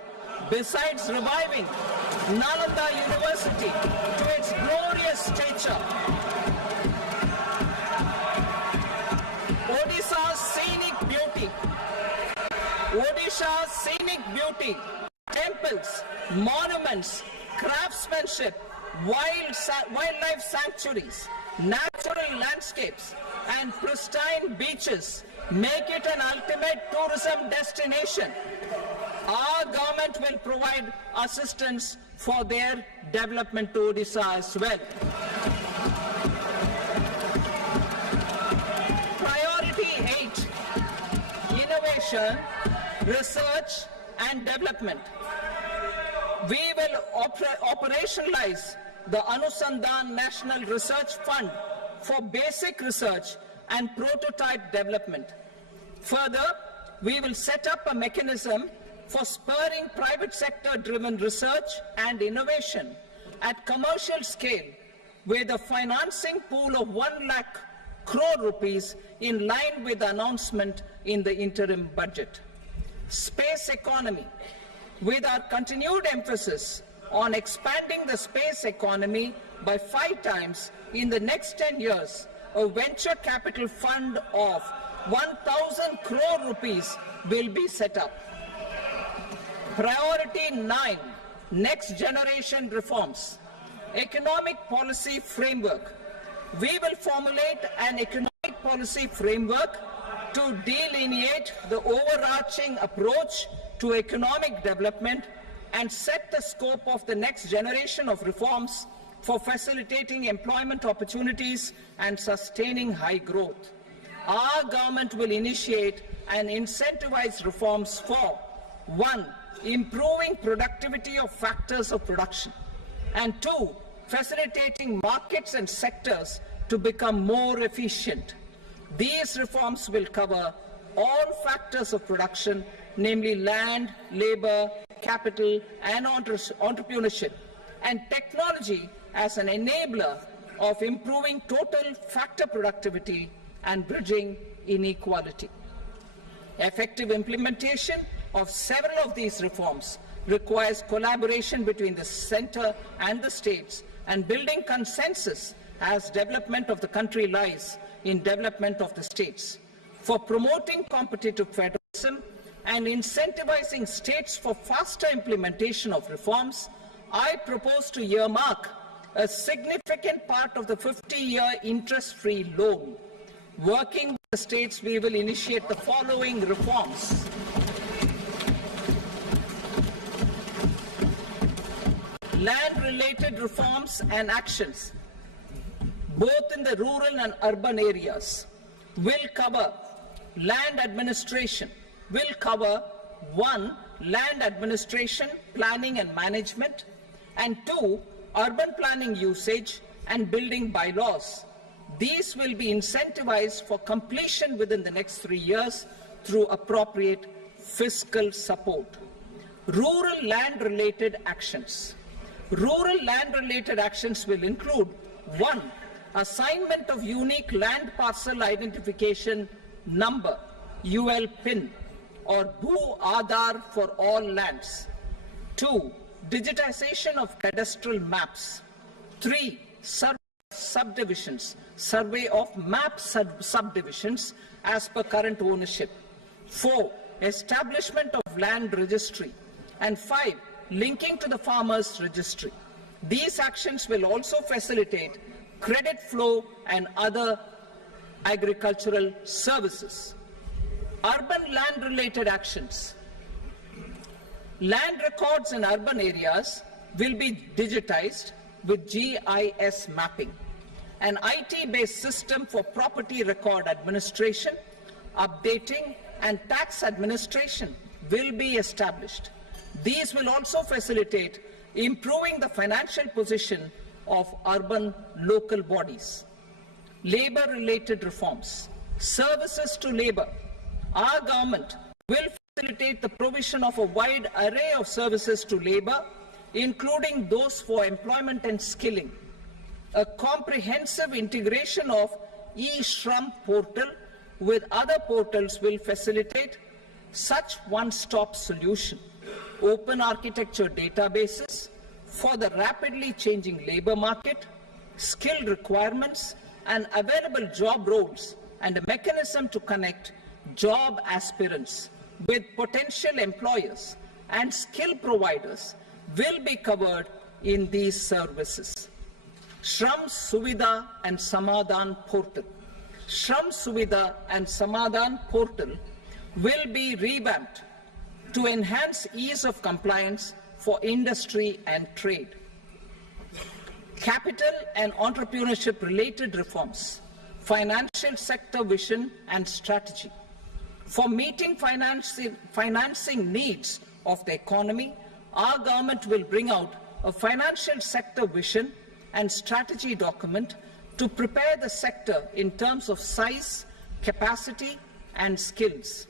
besides reviving Nalanda University to its glorious stature. Odisha's scenic beauty, temples, monuments, craftsmanship, wildlife sanctuaries, natural landscapes, and pristine beaches make it an ultimate tourism destination. Our government will provide assistance for their development to Odisha as well. Priority 8, innovation, research and development. We will operationalize the Anusandhan National Research Fund for basic research and prototype development. Further, we will set up a mechanism for spurring private sector-driven research and innovation at commercial scale with a financing pool of 1 lakh crore rupees in line with the announcement in the interim budget. Space economy. With our continued emphasis on expanding the space economy by 5 times in the next 10 years, a venture capital fund of 1,000 crore rupees will be set up. Priority 9, next generation reforms. Economic policy framework. We will formulate an economic policy framework to delineate the overarching approach to economic development and set the scope of the next generation of reforms for facilitating employment opportunities and sustaining high growth. Our government will initiate and incentivize reforms for 1. Improving productivity of factors of production, and 2. Facilitating markets and sectors to become more efficient. These reforms will cover all factors of production, namely land, labor, capital, and entrepreneurship, and technology as an enabler of improving total factor productivity and bridging inequality. Effective implementation of several of these reforms requires collaboration between the center and the states, and building consensus as development of the country lies in development of the states. For promoting competitive federalism and incentivizing states for faster implementation of reforms, I propose to earmark a significant part of the 50-year interest-free loan. Working with the states, we will initiate the following reforms. Land-related reforms and actions, both in the rural and urban areas, will cover land administration will cover 1. Land administration, planning and management, and 2. Urban planning usage and building bylaws. These will be incentivized for completion within the next 3 years through appropriate fiscal support. Rural land-related actions. Rural land-related actions will include 1. Assignment of unique land parcel identification number, UL PIN, or Bhu Aadhaar for all lands. 2. Digitization of cadastral maps. 3. Survey of map subdivisions as per current ownership. 4. Establishment of land registry. And 5. Linking to the farmers registry. These actions will also facilitate credit flow and other agricultural services. Urban land-related actions. Land records in urban areas will be digitized with GIS mapping. An IT-based system for property record administration, updating, and tax administration will be established. These will also facilitate improving the financial position of urban local bodies. Labor-related reforms. Services to labor. Our government will facilitate the provision of a wide array of services to labor, including those for employment and skilling. A comprehensive integration of eShram portal with other portals will facilitate such one-stop solution. Open architecture databases for the rapidly changing labor market, skill requirements, and available job roles, and a mechanism to connect job aspirants with potential employers and skill providers will be covered in these services. Shram Suvidha and Samadhan portal. Shram Suvidha and Samadhan portal will be revamped to enhance ease of compliance for industry and trade. Capital and entrepreneurship related reforms, financial sector vision and strategy. For meeting financing needs of the economy, our government will bring out a financial sector vision and strategy document to prepare the sector in terms of size, capacity, and skills.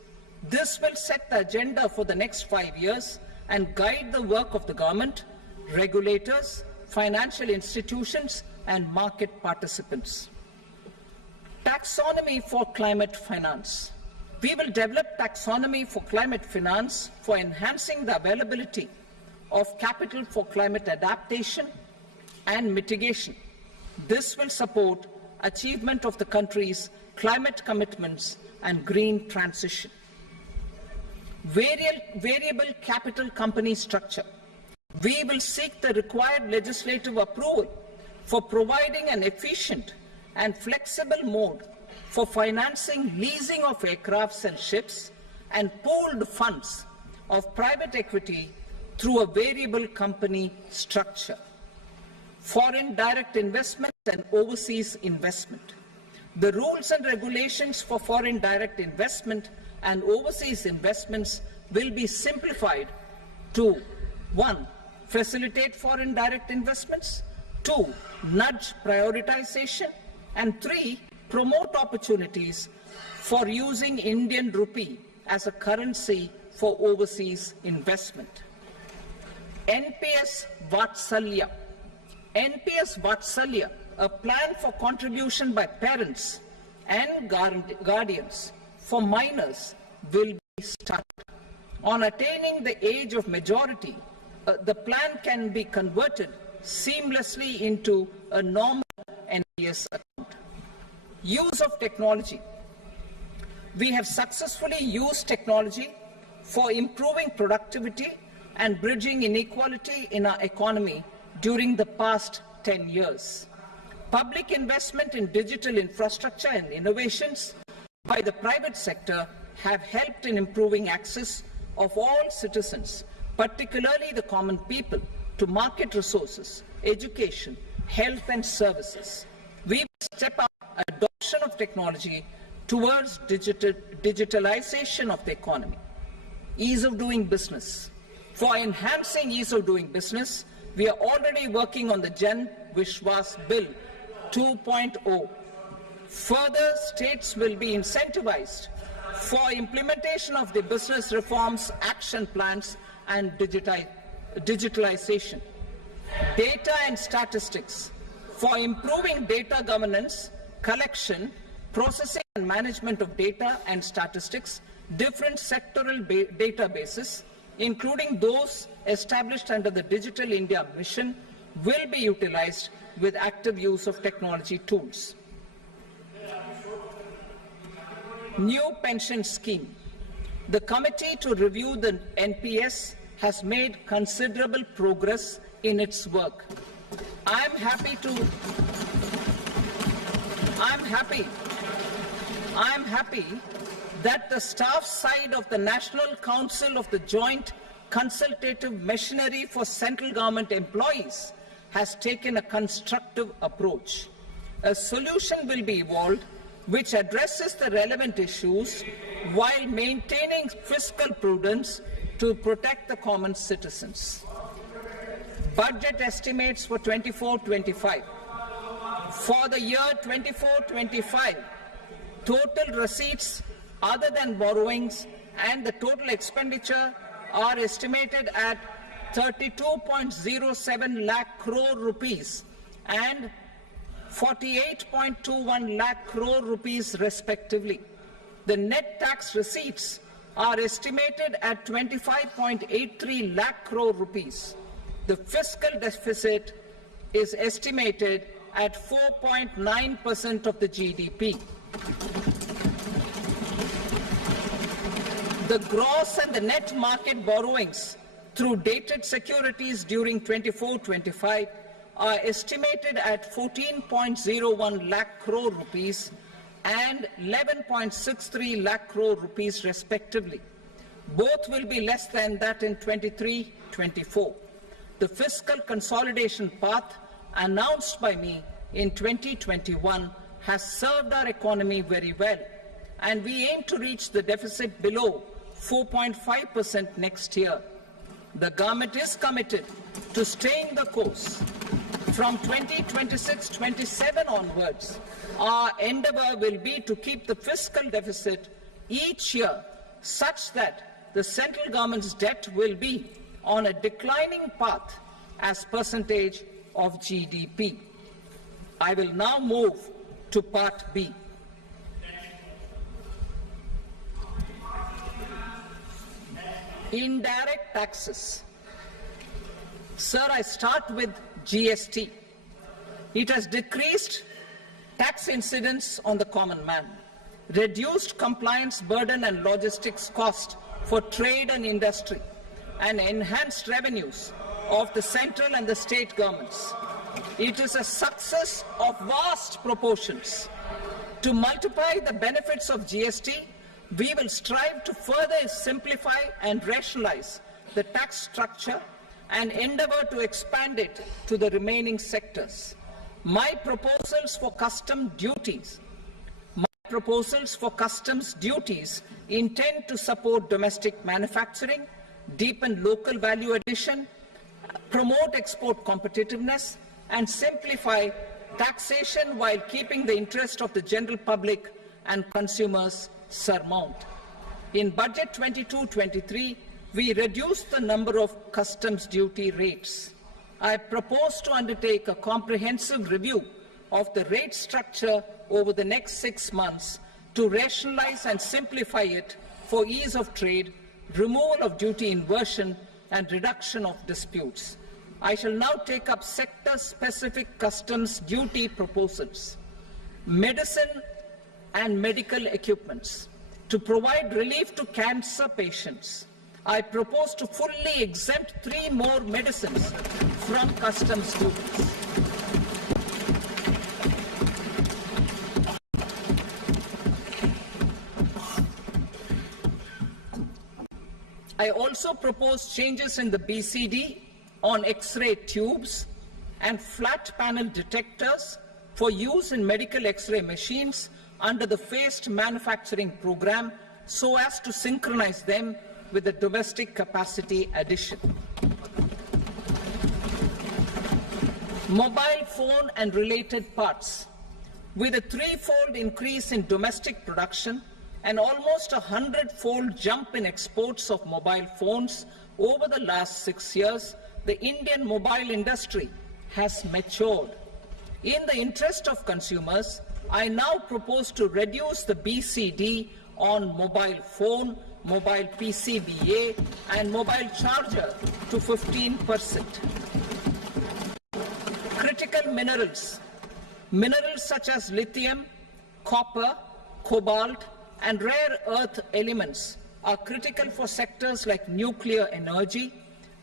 This will set the agenda for the next 5 years and guide the work of the government, regulators, financial institutions, and market participants. Taxonomy for climate finance. We will develop taxonomy for climate finance for enhancing the availability of capital for climate adaptation and mitigation. This will support achievement of the country's climate commitments and green transition. Variable capital company structure. We will seek the required legislative approval for providing an efficient and flexible mode for financing leasing of aircrafts and ships and pooled funds of private equity through a variable company structure. Foreign direct investment and overseas investment. The rules and regulations for foreign direct investment and overseas investments will be simplified to 1. Facilitate foreign direct investments, 2. Nudge prioritization, and 3. Promote opportunities for using Indian rupee as a currency for overseas investment. NPS Vatsalya. NPS Vatsalya, a plan for contribution by parents and guardians for minors, will be started. On attaining the age of majority, the plan can be converted seamlessly into a normal NPS account. Use of technology. We have successfully used technology for improving productivity and bridging inequality in our economy during the past 10 years. Public investment in digital infrastructure and innovations by the private sector have helped in improving access of all citizens, particularly the common people, to market resources, education, health and services. We will step up adoption of technology towards digitalization of the economy. Ease of doing business. For enhancing ease of doing business, we are already working on the Jan Vishwas Bill 2.0. Further, states will be incentivized for implementation of the business reforms, action plans, and digitalization. Data and statistics. For improving data governance, collection, processing and management of data and statistics, different sectoral databases, including those established under the Digital India Mission, will be utilized with active use of technology tools. New pension scheme. The committee to review the NPS has made considerable progress in its work. I'm happy that the staff side of the National Council of the Joint Consultative Machinery for Central Government Employees has taken a constructive approach. A solution will be evolved which addresses the relevant issues while maintaining fiscal prudence to protect the common citizens. Budget estimates for 24-25. For the year 24-25, total receipts other than borrowings and the total expenditure are estimated at 32.07 lakh crore rupees and 48.21 lakh crore rupees respectively. The net tax receipts are estimated at 25.83 lakh crore rupees. The fiscal deficit is estimated at 4.9% of the GDP. The gross and the net market borrowings through dated securities during 24-25 are estimated at 14.01 lakh crore rupees and 11.63 lakh crore rupees respectively. Both will be less than that in 23-24. The fiscal consolidation path announced by me in 2021 has served our economy very well, and we aim to reach the deficit below 4.5% next year. The government is committed to staying the course. From 2026-27 onwards, our endeavour will be to keep the fiscal deficit each year such that the central government's debt will be on a declining path as percentage of GDP. I will now move to Part B. Indirect taxes. Sir, I start with GST. It has decreased tax incidence on the common man, reduced compliance burden and logistics cost for trade and industry, and enhanced revenues of the central and the state governments. It is a success of vast proportions. To multiply the benefits of GST, we will strive to further simplify and rationalize the tax structure and endeavour to expand it to the remaining sectors. My proposals for customs duties intend to support domestic manufacturing, deepen local value addition, promote export competitiveness, and simplify taxation while keeping the interest of the general public and consumers surmount. In Budget 22-23, we reduced the number of customs duty rates. I propose to undertake a comprehensive review of the rate structure over the next 6 months to rationalize and simplify it for ease of trade, removal of duty inversion, and reduction of disputes. I shall now take up sector-specific customs duty proposals. Medicine and medical equipments. To provide relief to cancer patients, I propose to fully exempt 3 more medicines from customs duties. I also propose changes in the BCD on X-ray tubes and flat panel detectors for use in medical X-ray machines under the phased manufacturing program so as to synchronize them with the domestic capacity addition. Mobile phone and related parts. With a threefold increase in domestic production and almost a 100-fold jump in exports of mobile phones over the last 6 years, the Indian mobile industry has matured. In the interest of consumers, I now propose to reduce the BCD on mobile phone, mobile PCBA, and mobile charger to 15%. Critical minerals. Minerals such as lithium, copper, cobalt, and rare earth elements are critical for sectors like nuclear energy,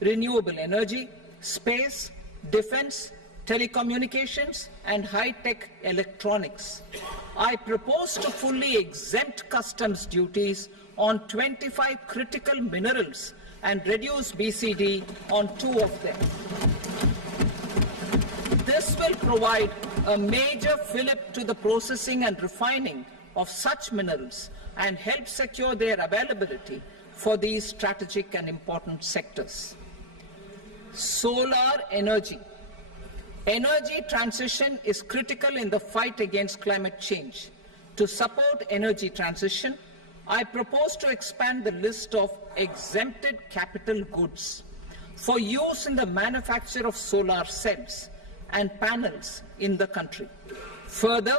renewable energy, space, defense, telecommunications, and high-tech electronics. I propose to fully exempt customs duties on 25 critical minerals and reduce BCD on 2 of them. This will provide a major fillip to the processing and refining of such minerals and help secure their availability for these strategic and important sectors. Solar energy. Energy transition is critical in the fight against climate change. To support energy transition, I propose to expand the list of exempted capital goods for use in the manufacture of solar cells and panels in the country. Further,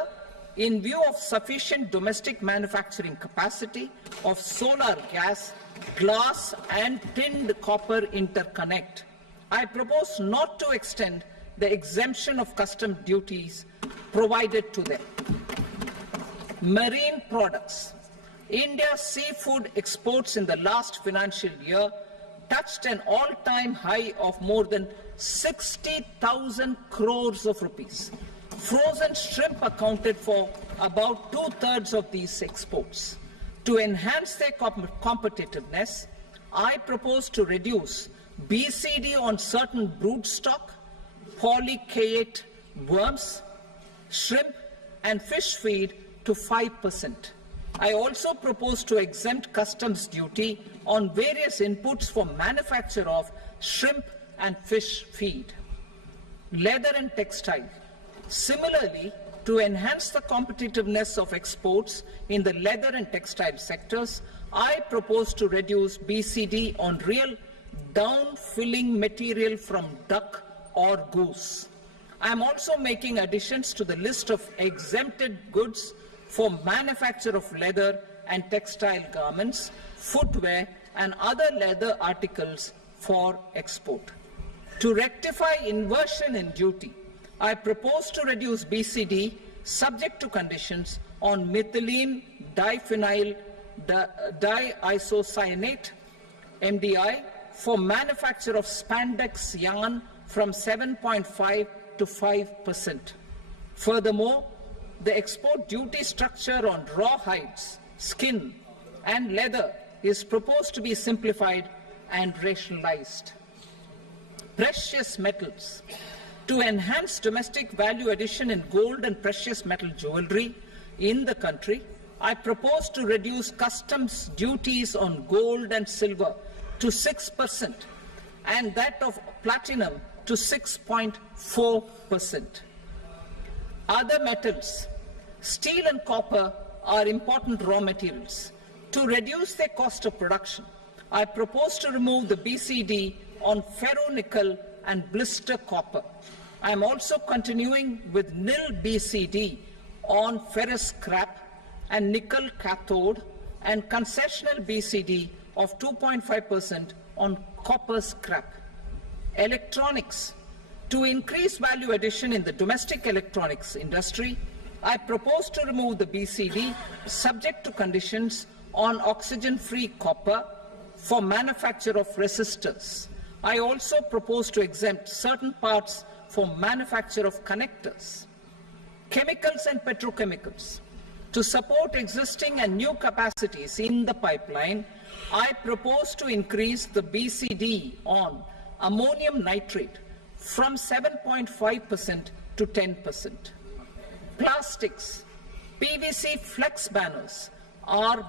in view of sufficient domestic manufacturing capacity of solar gas, glass and tinned copper interconnect, I propose not to extend the exemption of custom duties provided to them. Marine products. India's seafood exports in the last financial year touched an all-time high of more than 60,000 crores of rupees. Frozen shrimp accounted for about 2/3 of these exports. To enhance their competitiveness, I propose to reduce BCD on certain broodstock, polychaete worms, shrimp, and fish feed to 5%. I also propose to exempt customs duty on various inputs for manufacture of shrimp and fish feed. Leather and textile. Similarly, to enhance the competitiveness of exports in the leather and textile sectors, I propose to reduce BCD on real down-filling material from duck or goose. I am also making additions to the list of exempted goods for manufacture of leather and textile garments, footwear, and other leather articles for export. To rectify inversion in duty, I propose to reduce BCD subject to conditions on methylene diphenyl diisocyanate, MDI, for manufacture of spandex yarn from 7.5 to 5%. Furthermore, the export duty structure on raw hides, skin, and leather is proposed to be simplified and rationalized. Precious metals. To enhance domestic value addition in gold and precious metal jewelry in the country, I propose to reduce customs duties on gold and silver to 6% and that of platinum to 6.4%. Other metals. Steel and copper are important raw materials. To reduce their cost of production, I propose to remove the BCD on ferronickel and blister copper. I am also continuing with nil BCD on ferrous scrap and nickel cathode and concessional BCD of 2.5% on copper scrap. Electronics. To increase value addition in the domestic electronics industry, I propose to remove the BCD subject to conditions on oxygen-free copper for manufacture of resistors. I also propose to exempt certain parts for manufacture of connectors. Chemicals and petrochemicals. To support existing and new capacities in the pipeline, I propose to increase the BCD on ammonium nitrate from 7.5% to 10%. Plastics. PVC flex banners are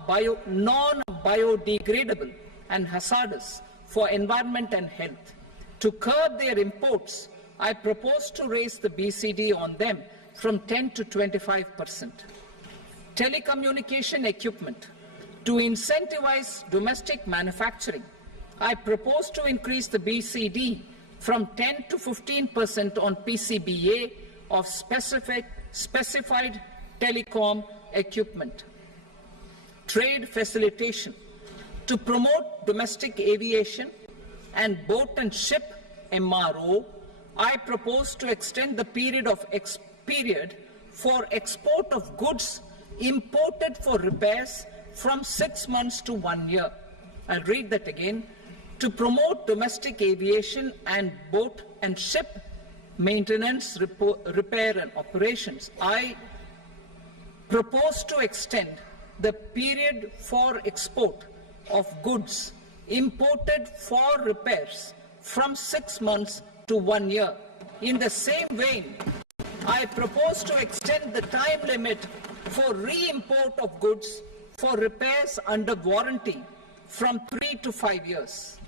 non-biodegradable and hazardous for environment and health. To curb their imports, I propose to raise the BCD on them from 10 to 25%. Telecommunication equipment. To incentivize domestic manufacturing, I propose to increase the BCD from 10 to 15% on PCBA of specified telecom equipment. Trade facilitation. To promote domestic aviation and boat and ship MRO, I propose to extend the period for export of goods imported for repairs from 6 months to 1 year. I'll read that again. To promote domestic aviation and boat and ship maintenance, repair and operations, I propose to extend the period for export of goods imported for repairs from 6 months to 1 year. In the same vein, I propose to extend the time limit for re-import of goods for repairs under warranty from 3 to 5 years.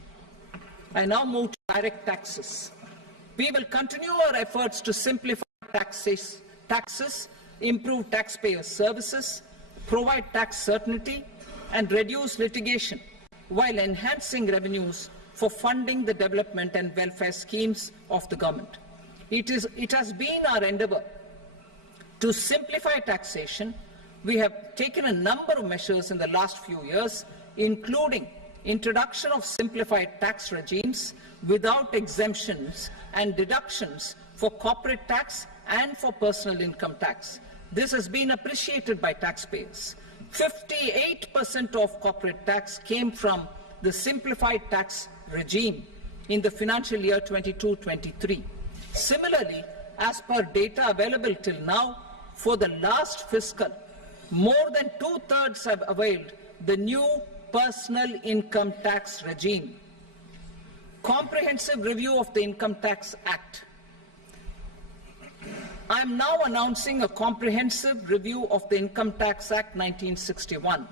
I now move to direct taxes. We will continue our efforts to simplify taxes, improve taxpayer services, provide tax certainty, and reduce litigation while enhancing revenues for funding the development and welfare schemes of the government. It has been our endeavour to simplify taxation. We have taken a number of measures in the last few years, including introduction of simplified tax regimes without exemptions and deductions for corporate tax and for personal income tax. This has been appreciated by taxpayers. 58% of corporate tax came from the simplified tax regime in the financial year 22-23. Similarly, as per data available till now, for the last fiscal, more than 2/3 have availed the new personal income tax regime. Comprehensive review of the Income Tax Act. I am now announcing a comprehensive review of the Income Tax Act 1961.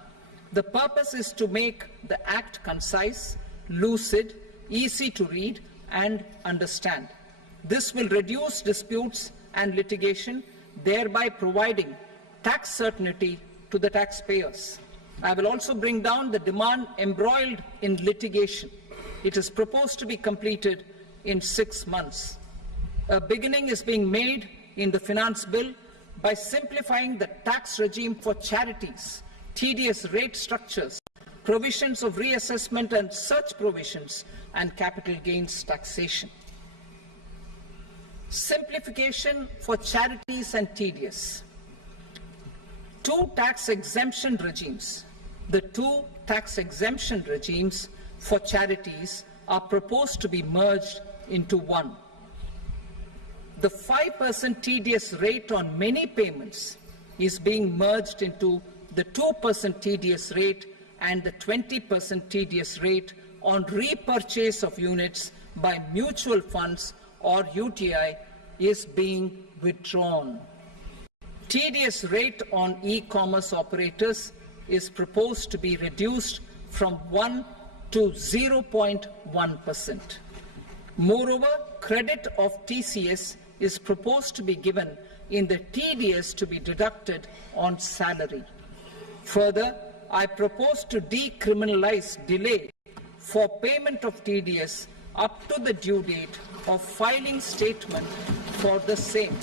The purpose is to make the Act concise, lucid, easy to read and understand. This will reduce disputes and litigation, thereby providing tax certainty to the taxpayers. I will also bring down the demand embroiled in litigation. It is proposed to be completed in 6 months. A beginning is being made in the Finance Bill by simplifying the tax regime for charities, TDS rate structures, provisions of reassessment and such provisions, and capital gains taxation. Simplification for charities and TDS. Two tax exemption regimes. The two tax exemption regimes for charities are proposed to be merged into one. The 5% TDS rate on many payments is being merged into the 2% TDS rate, and the 20% TDS rate on repurchase of units by mutual funds or UTI is being withdrawn. TDS rate on e-commerce operators is proposed to be reduced from 1 to 0.1%. Moreover, credit of TCS is proposed to be given in the TDS to be deducted on salary. Further, I propose to decriminalize delay for payment of TDS up to the due date of filing statement for the same.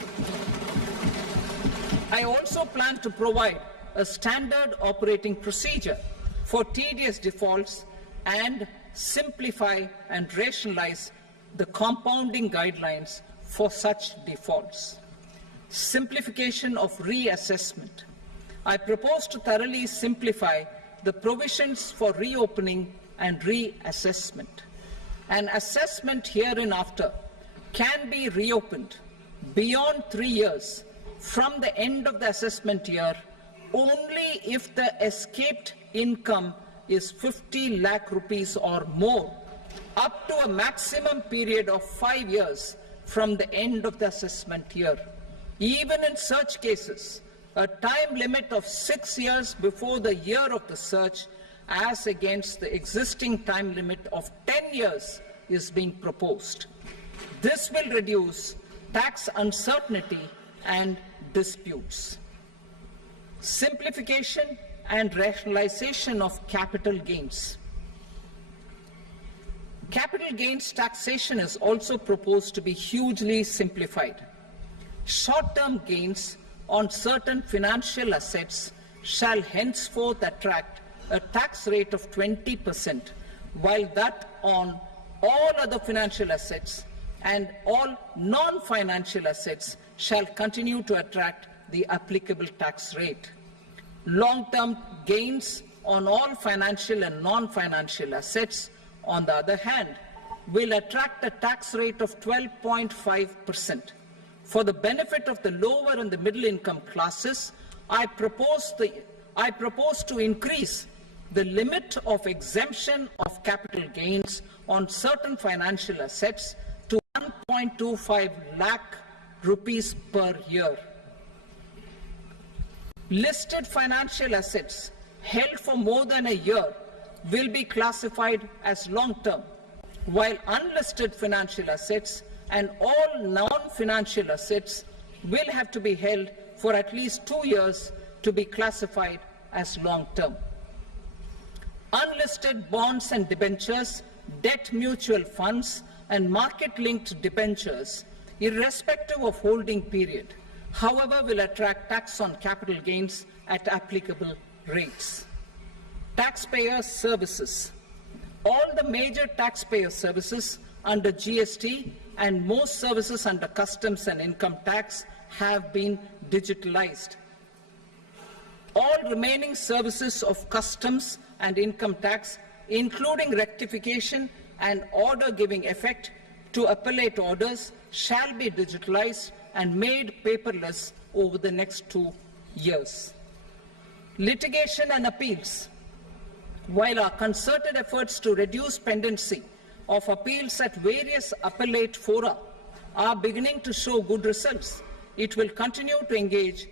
I also plan to provide a standard operating procedure for TDS defaults and simplify and rationalize the compounding guidelines for such defaults. Simplification of reassessment. I propose to thoroughly simplify the provisions for reopening and reassessment. An assessment hereinafter can be reopened beyond 3 years from the end of the assessment year only if the escaped income is 50 lakh rupees or more, up to a maximum period of 5 years from the end of the assessment year. Even in such cases, a time limit of 6 years before the year of the search, as against the existing time limit of 10 years is being proposed. This will reduce tax uncertainty and disputes. Simplification and rationalization of capital gains. Capital gains taxation is also proposed to be hugely simplified. Short-term gains on certain financial assets shall henceforth attract a tax rate of 20%, while that on all other financial assets and all non-financial assets shall continue to attract the applicable tax rate. Long-term gains on all financial and non-financial assets, on the other hand, will attract a tax rate of 12.5%. For the benefit of the lower and the middle income classes, I propose to increase the limit of exemption of capital gains on certain financial assets to 1.25 lakh rupees per year. Listed financial assets held for more than a year will be classified as long-term, while unlisted financial assets and all non-financial assets will have to be held for at least 2 years to be classified as long-term. Unlisted bonds and debentures, debt mutual funds, and market-linked debentures, irrespective of holding period, however, will attract tax on capital gains at applicable rates. Taxpayer services. All the major taxpayer services under GST and most services under customs and income tax have been digitalized. All remaining services of customs and income tax, including rectification and order giving effect to appellate orders, shall be digitalized and made paperless over the next 2 years. Litigation and appeals. While our concerted efforts to reduce pendency of appeals at various appellate fora are beginning to show good results, it will continue to engage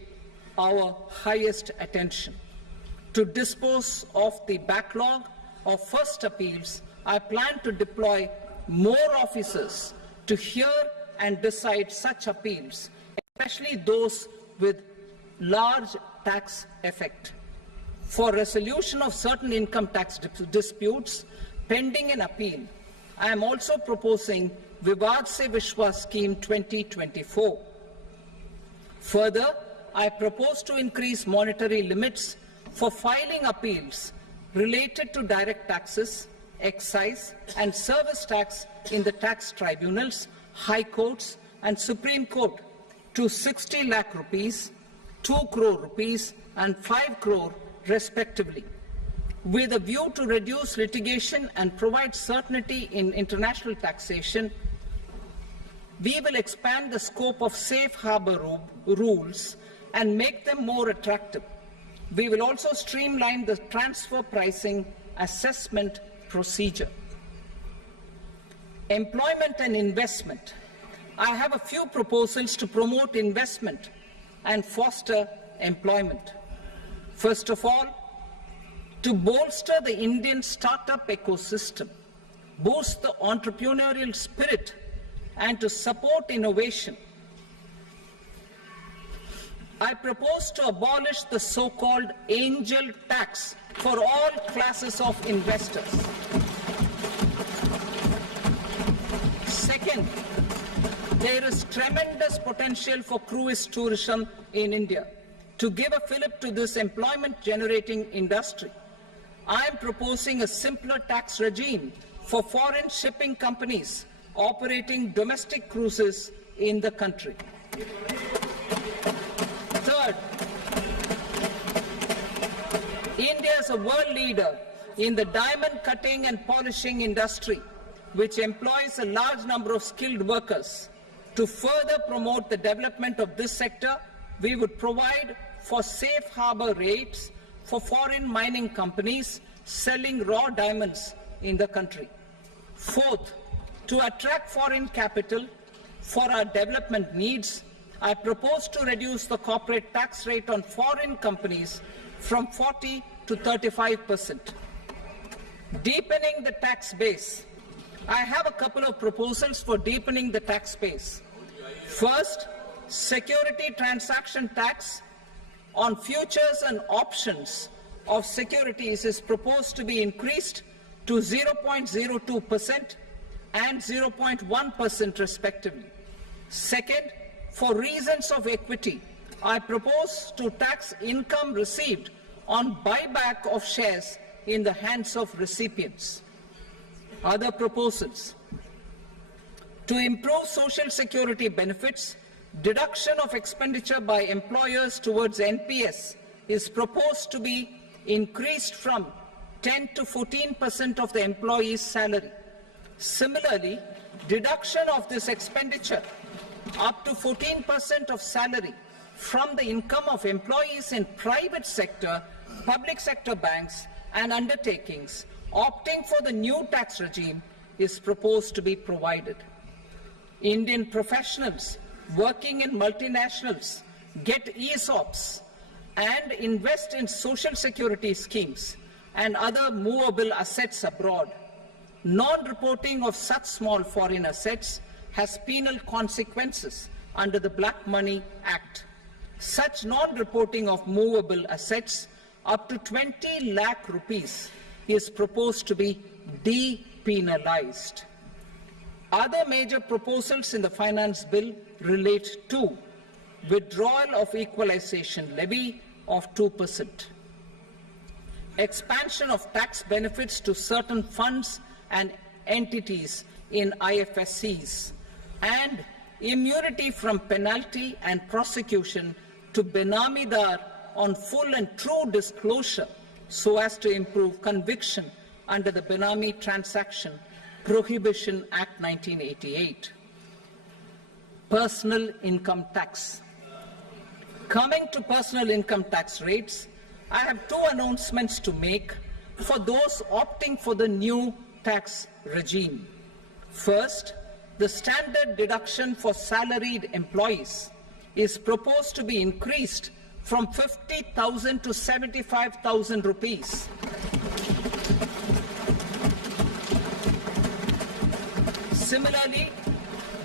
our highest attention. To dispose of the backlog of first appeals, I plan to deploy more officers to hear and decide such appeals, especially those with large tax effect. For resolution of certain income tax disputes pending an appeal, I am also proposing Vivad Se Vishwas Scheme 2024. Further, I propose to increase monetary limits for filing appeals related to direct taxes, excise and service tax in the tax tribunals, high courts and Supreme Court to 60 lakh rupees, 2 crore rupees and 5 crore respectively. With a view to reduce litigation and provide certainty in international taxation, we will expand the scope of safe harbor rules and make them more attractive. We will also streamline the transfer pricing assessment procedure. Employment and investment. I have a few proposals to promote investment and foster employment. First of all, to bolster the Indian startup ecosystem, boost the entrepreneurial spirit, and to support innovation, I propose to abolish the so-called angel tax for all classes of investors. Second, there is tremendous potential for cruise tourism in India. To give a fillip to this employment-generating industry, I am proposing a simpler tax regime for foreign shipping companies operating domestic cruises in the country. Third, India is a world leader in the diamond cutting and polishing industry, which employs a large number of skilled workers. To further promote the development of this sector, we would provide for safe harbor rates for foreign mining companies selling raw diamonds in the country. Fourth, to attract foreign capital for our development needs, I propose to reduce the corporate tax rate on foreign companies from 40 to 35%. Deepening the tax base. I have a couple of proposals for deepening the tax base. First, security transaction tax on futures and options of securities is proposed to be increased to 0.02% and 0.1% respectively. Second, for reasons of equity, I propose to tax income received on buyback of shares in the hands of recipients. Other proposals: to improve social security benefits, deduction of expenditure by employers towards NPS is proposed to be increased from 10 to 14% of the employee's salary. Similarly, deduction of this expenditure up to 14% of salary from the income of employees in private sector, public sector banks and undertakings opting for the new tax regime is proposed to be provided. Indian professionals working in multinationals get ESOPs and invest in social security schemes and other movable assets abroad. Non-reporting of such small foreign assets has penal consequences under the Black Money Act. Such non-reporting of movable assets up to 20 lakh rupees is proposed to be depenalized. Other major proposals in the finance bill relate to withdrawal of equalization levy of 2%, expansion of tax benefits to certain funds and entities in IFSCs, and immunity from penalty and prosecution to Benamidar on full and true disclosure so as to improve conviction under the Benami Transaction Prohibition Act 1988. Personal income tax. Coming to personal income tax rates, I have two announcements to make for those opting for the new tax regime. First, the standard deduction for salaried employees is proposed to be increased from 50,000 to 75,000 rupees. Similarly,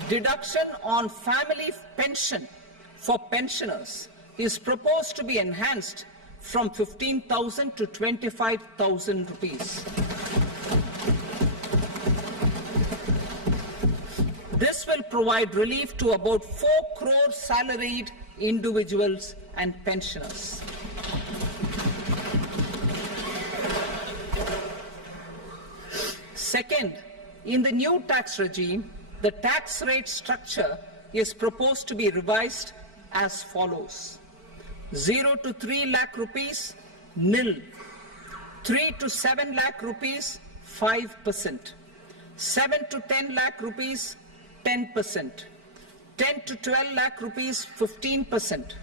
deduction on family pension for pensioners is proposed to be enhanced from 15,000 to 25,000 rupees. This will provide relief to about 4 crore salaried individuals and pensioners. Second, in the new tax regime, the tax rate structure is proposed to be revised as follows: 0 to 3 lakh rupees, nil; 3 to 7 lakh rupees, 5%; 7 to 10 lakh rupees, 10%; 10 to 12 lakh rupees, 15%;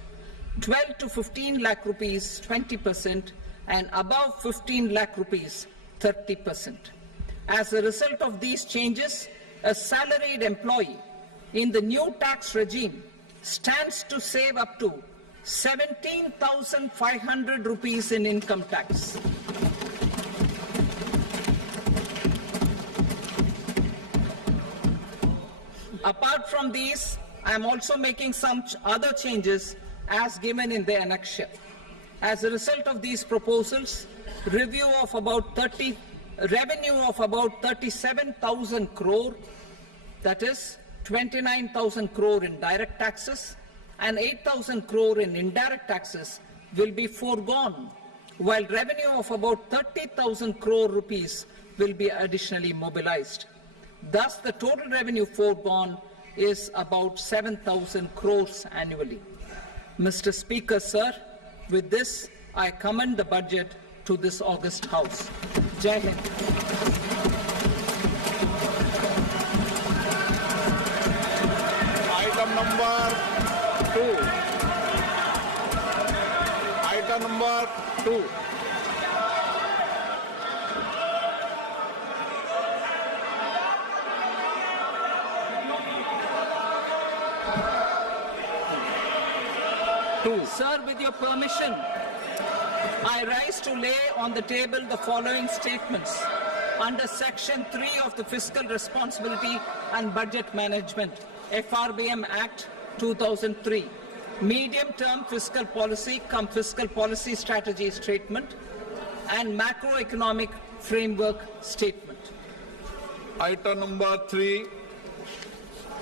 12 to 15 lakh rupees, 20%; and above 15 lakh rupees, 30%. As a result of these changes, a salaried employee in the new tax regime stands to save up to 17,500 rupees in income tax. Apart from these, I am also making some other changes as given in the annexure. As a result of these proposals, revenue of about 37,000 crore, that is 29,000 crore in direct taxes and 8,000 crore in indirect taxes, will be foregone, while revenue of about 30,000 crore rupees will be additionally mobilized. Thus, the total revenue foregone is about 7,000 crores annually. Mr. Speaker, sir, with this, I commend the budget to this august House. Jai Hind. Item number 2. Item number 2. 2. Sir, with your permission, I rise to lay on the table the following statements under Section 3 of the Fiscal Responsibility and Budget Management, FRBM Act 2003, Medium-Term Fiscal Policy cum Fiscal Policy Strategy Statement and Macroeconomic Framework Statement. Item number 3.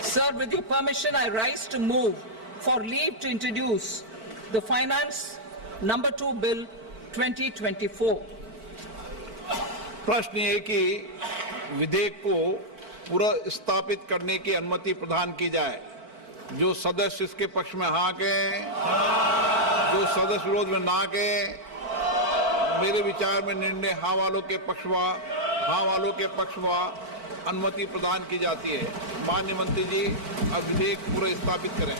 Sir, with your permission, I rise to move for leave to introduce the Finance Number 2 Bill 2024. प्रश्न ये कि विधेयक को पुनर्स्थापित करने की अनुमति प्रदान की जाए। जो सदस्य इसके पक्ष में हाँ कहें, जो सदस्य विरोध में ना कहें। मेरे विचार में निर्णय हाँ वालों के पक्ष में अनुमति प्रदान की जाती है। माननीय मंत्री जी, अब विधेयक पुनर्स्थापित करें।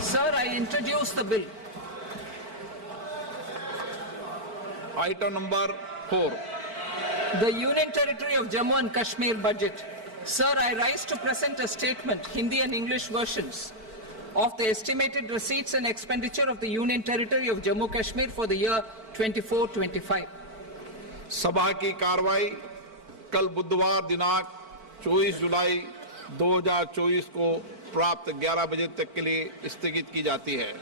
Sir, I introduce the bill. Item number 4. The Union Territory of Jammu and Kashmir budget. Sir, I rise to present a statement, Hindi and English versions, of the estimated receipts and expenditure of the Union Territory of Jammu and Kashmir for the year 24-25. सभा की कार्रवाई कल बुधवार दिनांक 24 जुलाई 2024 को प्राप्त 11 बजे तक के लिए स्थगित की जाती है।